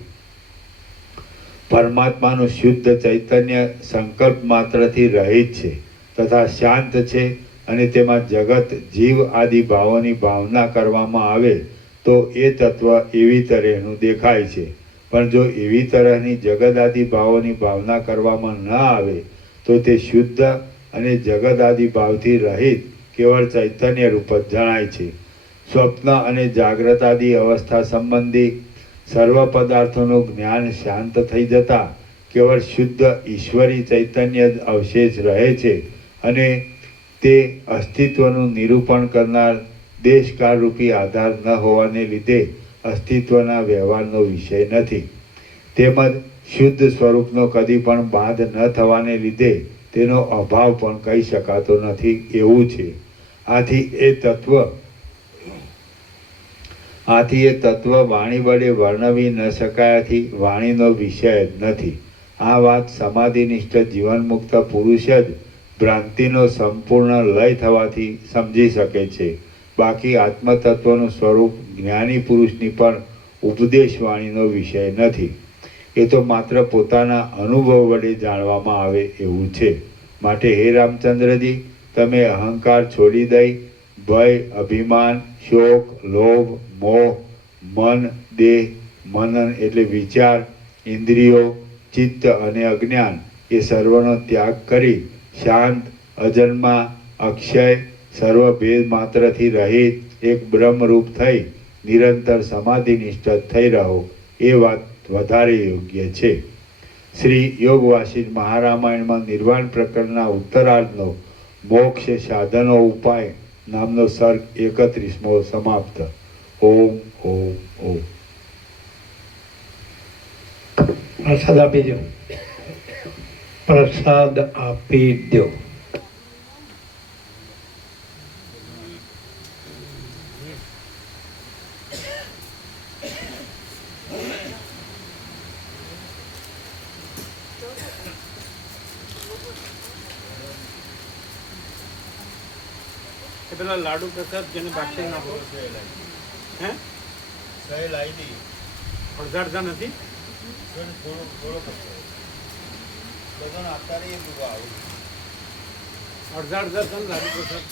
પરમાત્માનું શુદ્ધ ચૈતન્ય સંકલ્પ માત્રથી રહિત છે તથા શાંત છે અને તેમાં જગત જીવ આદિ ભાવોની ભાવના કરવામાં આવે તો એ તત્વ એવી તરહનું દેખાય છે. પણ જો એવી તરહની જગત આદિ ભાવોની ભાવના કરવામાં ન આવે તો તે શુદ્ધ અને જગત આદિ ભાવથી રહિત કેવળ ચૈતન્ય રૂપ જ જણાય છે. સ્વપ્ન અને જાગ્રતાદી અવસ્થા સંબંધી સર્વ પદાર્થોનું જ્ઞાન શાંત થઈ જતા કેવળ શુદ્ધ ઈશ્વરી ચૈતન્ય જ અવશેષ રહે છે અને તે અસ્તિત્વનું નિરૂપણ કરનાર દેશકાળરૂપી આધાર ન હોવાને લીધે અસ્તિત્વના વ્યવહારનો વિષય નથી. તેમજ શુદ્ધ સ્વરૂપનો કદી પણ બાદ ન થવાને લીધે તેનો અભાવ પણ કહી શકાતો નથી એવું છે. આથી એ તત્વ વાણી વડે વર્ણવી ન શકાયાથી વાણીનો વિષય જ નથી. આ વાત સમાધિનિષ્ઠ જીવનમુક્ત પુરુષ જ ભ્રાંતિનો સંપૂર્ણ લય થવાથી સમજી શકે છે. બાકી આત્મતત્વનું સ્વરૂપ જ્ઞાની પુરુષની પણ ઉપદેશ વાણીનો વિષય નથી. એ તો માત્ર પોતાના અનુભવ વડે જાણવામાં આવે એવું છે. માટે હે રામચંદ્રજી, તમે અહંકાર છોડી દઈ ભય, અભિમાન, શોક, લોભ, મોહ, મન, દેહ, મનન એટલે વિચાર, ઇન્દ્રિયો, ચિત્ત અને અજ્ઞાન એ સર્વનો ત્યાગ કરી શાંત, અજન્મા, અક્ષય, સર્વભેદ માત્રથી રહિત એક બ્રહ્મરૂપ થઈ નિરંતર સમાધિનિષ્ઠ થઈ રહો એ વાત વધારે યોગ્ય છે. શ્રી યોગ વાસિષ્ઠ મહારામાયણમાં નિર્વાણ પ્રકરણના ઉત્તરાર્ધનો મોક્ષ સાધનો ઉપાય નામનો સર્ગ 31મો સમાપ્ત. ઓમ ઓમ ઓમ. પ્રસાદ આપી દો. પ્રસાદ આપી દો. એ પેલા લાડુ પ્રસાદ જેને બાકી ના બોલો હે અડધા અડધા નથી અડધા અડધા છે ને લાડુ પ્રસાદ.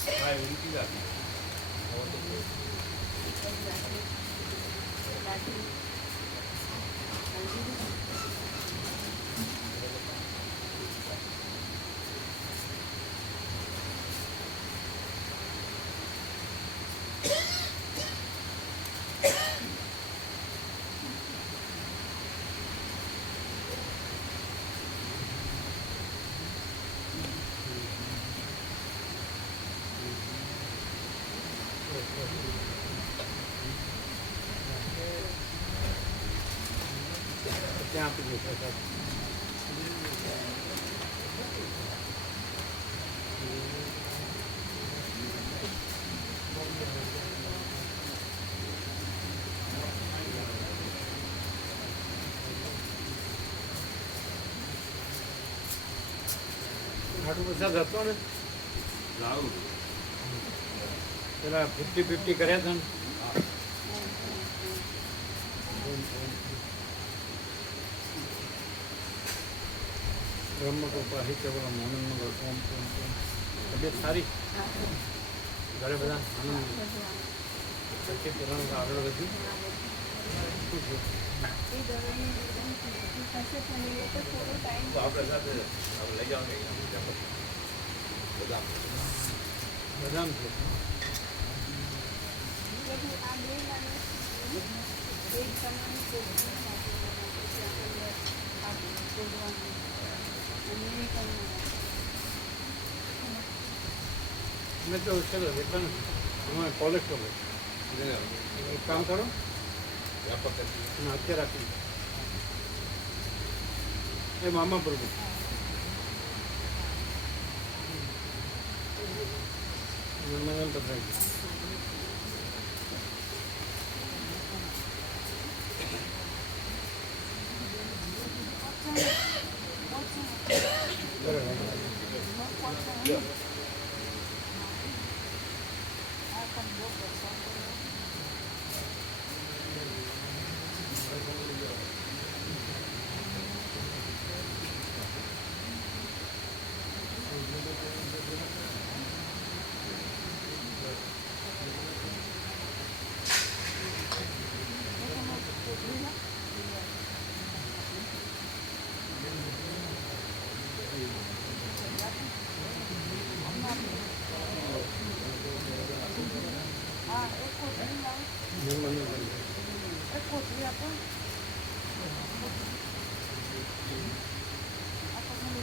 ત્યાં આપી દો પ્રસાદ. લાડુ પ્રસાદ હતો ને પેલા 50-50 કર્યા હતા ને. બ્રહ્મકૃપા હિ કેવલ મોહન મંગળ ઓમ ઓમ ઓમ. તબિયત સારી? ઘરે બધા આનંદ? પછી પેલાનું આગળ વધ્યું બદામ છે. મેં તો ચલો એટલા નથી અમારે કોલેસ્ટ્રોલ એક કામ કરો અને અત્યારે આપી એ મામા પ્રભુ નર્મદા પધરાવી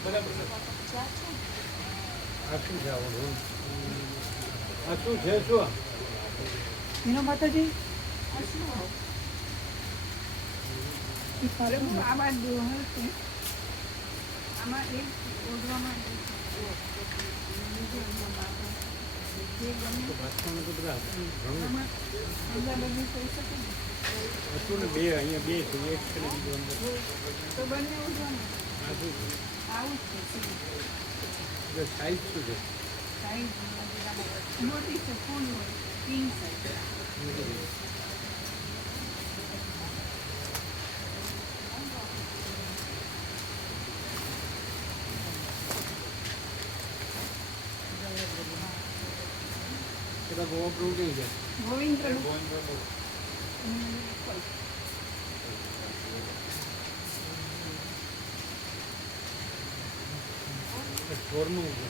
બરાબર છે. આ શું છે આવું? આ શું છે શું? એનો માતાજી આ બાદ દોહર છે આમાં એક ઓઢવામાં તો ભાષામાં તો બધા ઘણું હતું ને. બે અહીંયા બે છે, એક છે ને બીજું અંદર. તો બંને ઓઢવાનું આ શું છે? આવું જ છે એટલે સાઈઝ શું છે? સાઈઝ મોટી છે ફૂલ હોય કિંગ સાઈઝ પેલા ગોવા પ્રભુ કઈ છે? ગોવિંદ સ્ટોરનું છે.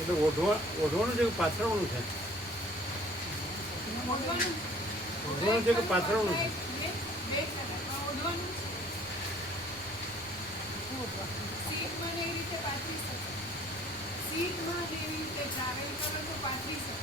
એટલે ઓઢવાનું છે કે પાથરવાનું છે? ઓઢવાનું છે કે પાથરવાનું છે? સીટમાં એવી રીતે પાથરી શકે સીટમાં એવી રીતે ટ્રાવેલ કરો તો પાથરી શકે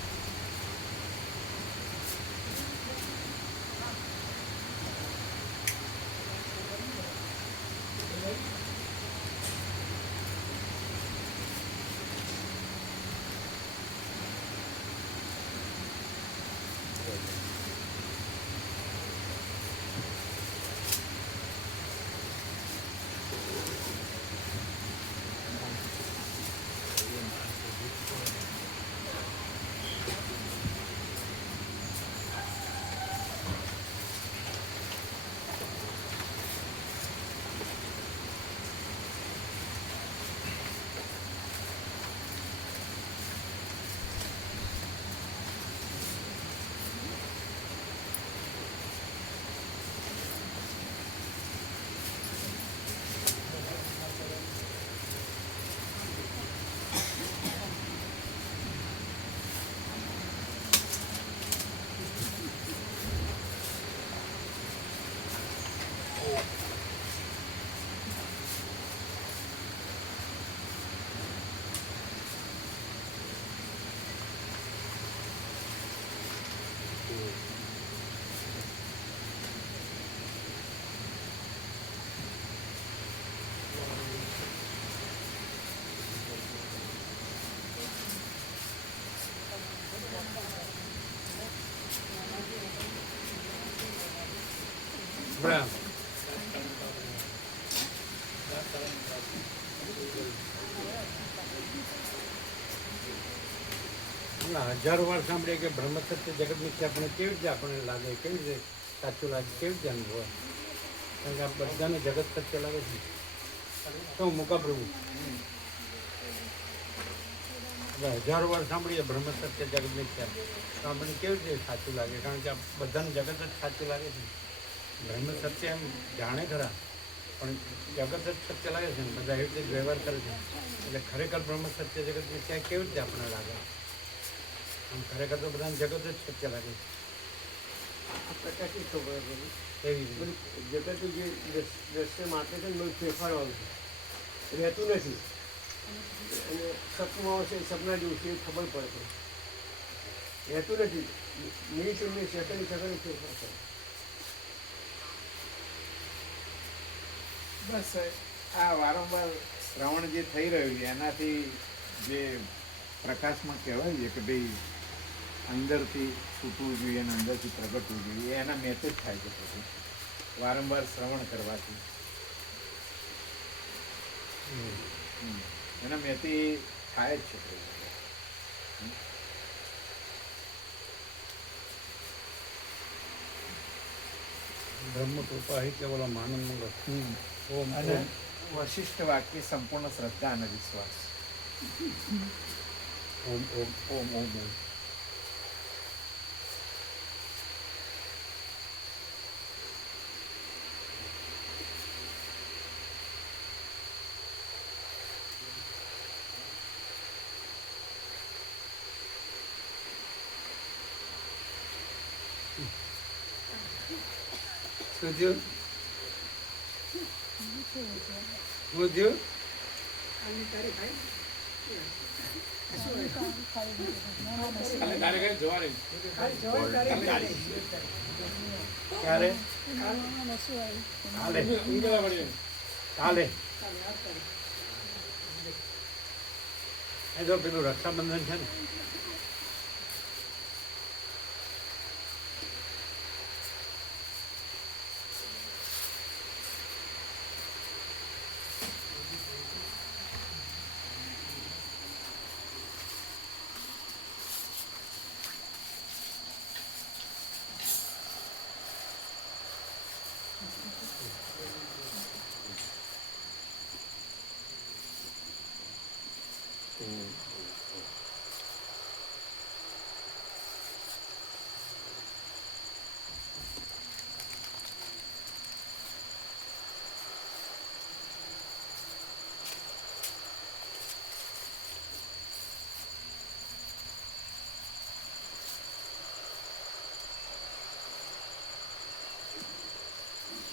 બરાબર. હજારો વાર સાંભળીએ કે બ્રહ્મ સત્ય જગત મિથ્યા આપણને કેવી રીતે આપણને લાગે, કેવી રીતે સાચું લાગે, કેવી રીતે અનુભવ? કારણ કે આ બધાને જગત સત્ય લાગે છે. તો મુકા પ્રભુ એટલે હજારો વાર સાંભળીએ બ્રહ્મ સત્ય જગત મિથ્યા, તો આપણને કેવી રીતે સાચું લાગે? કારણ કે આ બધાને જગત જ સાચું લાગે છે. બ્રહ્મ સત્ય એમ જાણે ખરા, પણ જગત જ સત્ય લાગે છે ને, બધા એવી રીતે જ વ્યવહાર કરે છે. એટલે ખરેખર બ્રહ્મ સત્ય જગત મિથ્યા કેવી રીતે આપણને લાગે? આમ ખરેખર તો બધાને જગત જ સત્ય લાગે છે. પ્રકાશિત ખબર પડી એવી રીતે જગત જે દ્રશ્ય માટે છે ને બધું ફેરફાર આવે છે, રહેતું નથી. અને સપનું આવશે સપના જેવું છે એ ખબર પડે છે, રહેતું નથી. મિનિટ મિનિટ સેકન્ડ સેકન્ડ ફેરફાર થાય. બસ આ વારંવાર શ્રવણ જે થઈ રહ્યું છે એનાથી જે પ્રકાશમાં કહેવાય છે કે ભાઈ અંદરથી છૂટવું જોઈએ અને અંદરથી પ્રગટવું જોઈએ, એના મેસેજ થાય છે પછી વારંવાર શ્રવણ કરવાથી. એના મેથી થાય જ છે. બ્રહ્મ કૃપા હિ કેવલ આનંદ મંગલ. ઓમ અને ઓમ વશિષ્ઠ વાક્ય સંપૂર્ણ શ્રદ્ધા અને વિશ્વાસ. ઓમ ઓમ ઓમ ઓમ ઓમ. શું થયું શું થયું ક્યારે કાલે એ જો પેલું રક્ષાબંધન છે ને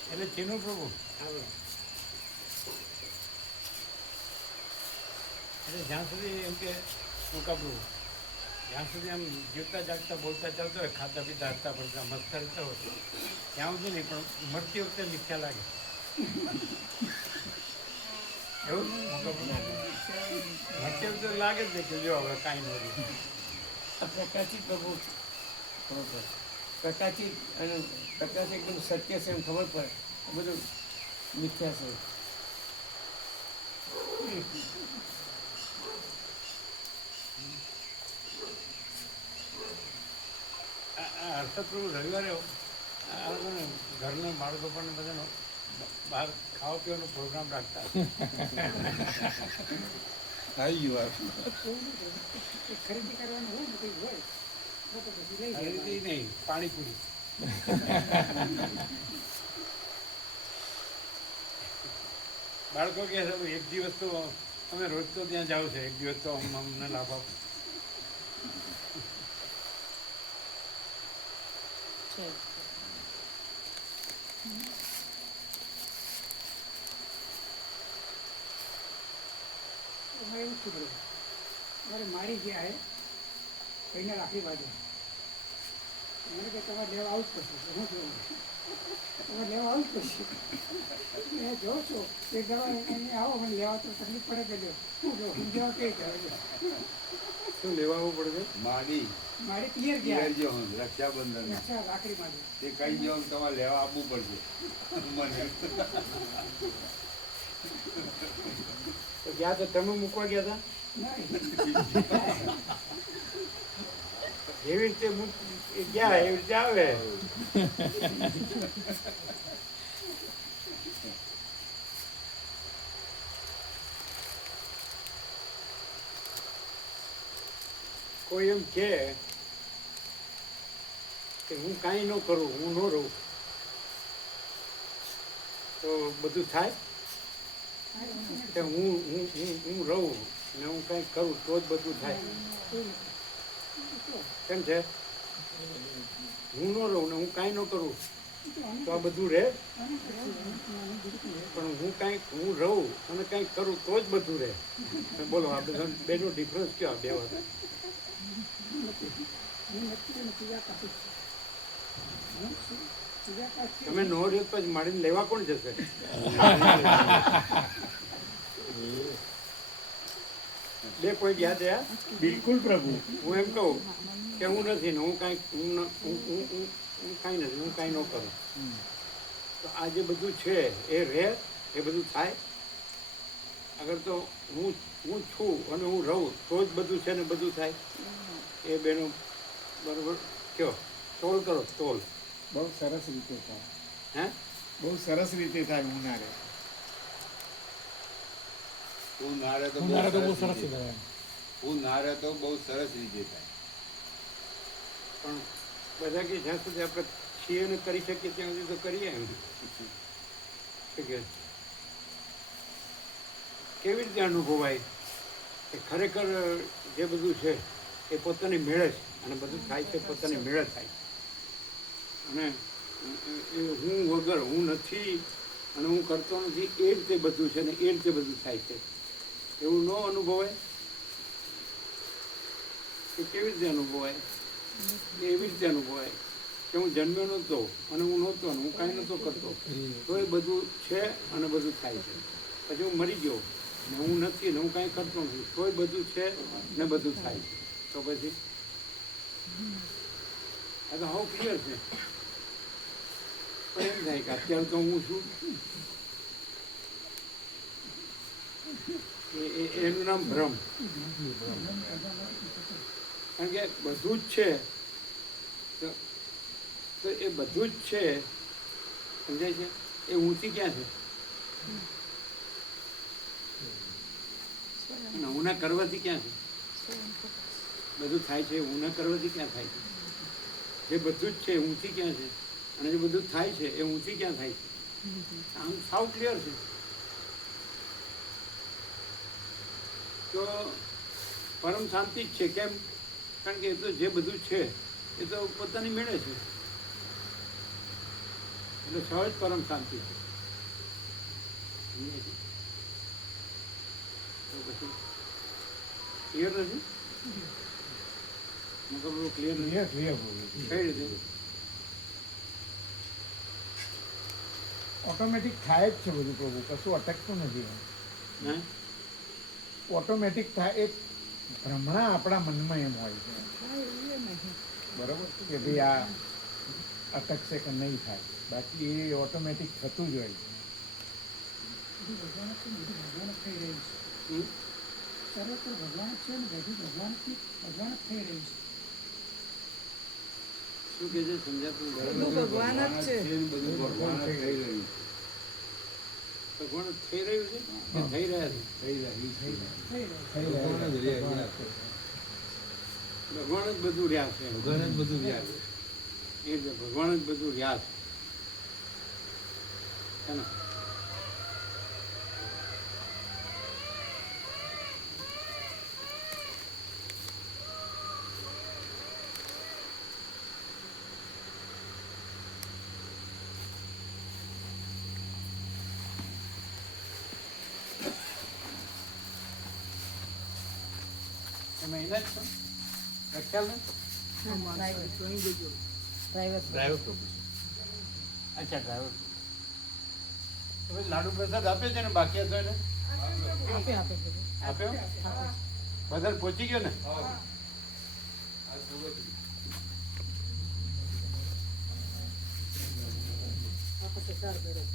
એટલે ચીનું પ્રભુ એટલે જ્યાં સુધી એમ કે ટૂંકા પ્રભુ જ્યાં સુધી આમ જીવતા જાગતા બોલતા ચાલતો હોય ખાતા પીતા હસતા પડતા મસ્ત રહેતા હોય ત્યાં સુધી નહીં પણ મરતી વખતે મિથ્યા લાગે એવું ટૂંકા પ્રભુ મરતી વખતે લાગે જ નહીં કે જો હવે કાંઈ ન રહ્યું પ્રકાશિત પ્રભુ ખબર પડે પ્રકાશિત અને પ્રકાશ એકદમ સત્ય છે એમ ખબર પડે બધું મિથ્યા છે હર્ષદ પ્રભુ રવિવારે આ લોકોને ઘરના બાળકો પણ બધાનો બહાર ખાવા પીવાનો પ્રોગ્રામ રાખતા ખરીદી કરવાનું હોય ને કંઈ હોય તો પછી લઈ જાય. ખરીદી નહીં પાણીપુરી બાળકો કહે છે એક દિવસ તો અમે રોજ તો ત્યાં જાવ છે એક દિવસ તો અમને લાભ આપો અમારે એવું શું કરું મારે મારી ગયા હે કઈને રાખી બાજુ મને કે તમારે લેવા આવું જ પડશે હું જોઉં તમારે લેવા આવું જ પડશે મેં જોઉં છું એક દવા એને આવો મને લેવા તો તકલીફ પડે કે શું જો સમજાવો કઈ કરે શું લેવા આવવું પડશે મારી મારી ક્લિયર ગયા જો રક્ષાબંધન અચ્છા રાખડી બાજુ તે કઈ જો તમારે લેવા આપવું પડશે મને તો ગયા તો તમે મૂકવા ગયા હતા એવી રીતે ગયા એવી રીતે આવે કોઈ એમ કે હું કાંઈ ન કરું હું ન રહું તો બધું થાય કે હું રહું ને હું કંઈક કરું તો જ બધું થાય કેમ છે હું ન રહું ને હું કાંઈ ન કરું તો આ બધું રહે પણ હું રહું અને કંઈક કરું તો જ બધું રહે બોલો આ બધા બેનો ડિફરન્સ કયો આ બે વાત તમે નો રહ્યો પછી મારીને લેવા કોણ જશે બે કોઈ ગયા ત્યાં બિલકુલ પ્રભુ હું એમ કહું કે હું નથી ને હું કાંઈ કાંઈ નથી હું કાંઈ ન કરું તો આ જે બધું છે એ રહે એ બધું થાય અગર તો હું છું અને હું રહું તો જ બધું છે ને બધું થાય એ બેનો બરોબર કયો તોલ કરો તોલ બહુ સરસ રીતે થાય હે બહુ સરસ રીતે થાય ઉનાળે હું નારે તો બહુ સરસ રીતે થાય હું નારે તો બહુ સરસ રીતે થાય પણ બધા કે જ્યાં સુધી આપણે છીએ ને કરી શકીએ ત્યાં સુધી તો કરીએ એમ કે કેવી રીતે અનુભવાય કે ખરેખર જે બધું છે એ પોતાની મેળે છે અને બધું થાય છે પોતાની મેળે થાય અને એ હું વગર હું નથી અને હું કરતો નથી એ રીતે બધું છે ને એ રીતે બધું થાય છે એવું ન અનુભવાય કે કેવી રીતે અનુભવાય એવી રીતે અનુભવાય કે હું જન્મ્યો નહોતો અને હું નહોતો અને હું કાંઈ નહોતો કરતો તો એ બધું છે અને બધું થાય છે પછી હું મરી ગયો ને હું નથી ને હું કાંઈ કરતો નથી તોય બધું છે ને બધું થાય છે તો પછી આ તો હાવ ક્લિયર છે પણ એમ થાય કે અત્યારે તો હું છું એનું નામ ભ્રમ કારણ કે બધું જ છે તો એ બધું જ છે સમજાય છે એ ઊંચી ક્યાં છે અને હું ના કરવાથી ક્યાં છે બધું થાય છે હું ના કરવાથી ક્યાં થાય છે જે બધું જ છે ઊંચી ક્યાં છે અને જે બધું થાય છે એ ઊંચી ક્યાં થાય છે આમ સાવ ક્લિયર છે તો પરમ શાંતિ જ છે કેમ કારણ કે એ તો જે બધું છે એ તો પોતાની મેળે છે એટલે સહજ પરમ શાંતિ છે તો પછી ક્લિયર નથી મતલબ ક્લિયર નથી કઈ રીતે ઓટોમેટિક થાય જ છે બધું પ્રભુ, કશું અટકતું નથી. હે ઓટોમેટિક થાય, એક ભ્રમણા આપણા મનમાં એમ હોય છે બરોબર કે ભાઈ આ અટકશે કે નહીં થાય, બાકી એ ઓટોમેટિક થતું જ હોય છે. ભગવાન જ છે ને બધું ભગવાન જ થઈ રહ્યું છે. સર્વત્ર ભગવાન જ છે ને બધું ભગવાન જ થઈ રહ્યું છે. શું કે છે સમજાતું બધું ભગવાન જ છે. બધું ભગવાન જ થઈ રહ્યું છે. ભગવાન જ થઈ રહ્યું છે કે થઈ રહ્યા છે થઈ રહ્યું છે. ભગવાન જ બધું રહ્યા છે ભગવાન જ બધું રહ્યા છે. એ રીતે ભગવાન જ બધું રહ્યા છે ને તમે એના જ છો રખ્યાલ ને ડ્રાઈવર અચ્છા ડ્રાઈવર તો ભાઈ લાડુ પ્રસાદ આપે છે ને બાકી હતો એને આપ્યો બદલ પહોંચી ગયો ને આપણે તો ચાર કર્યો.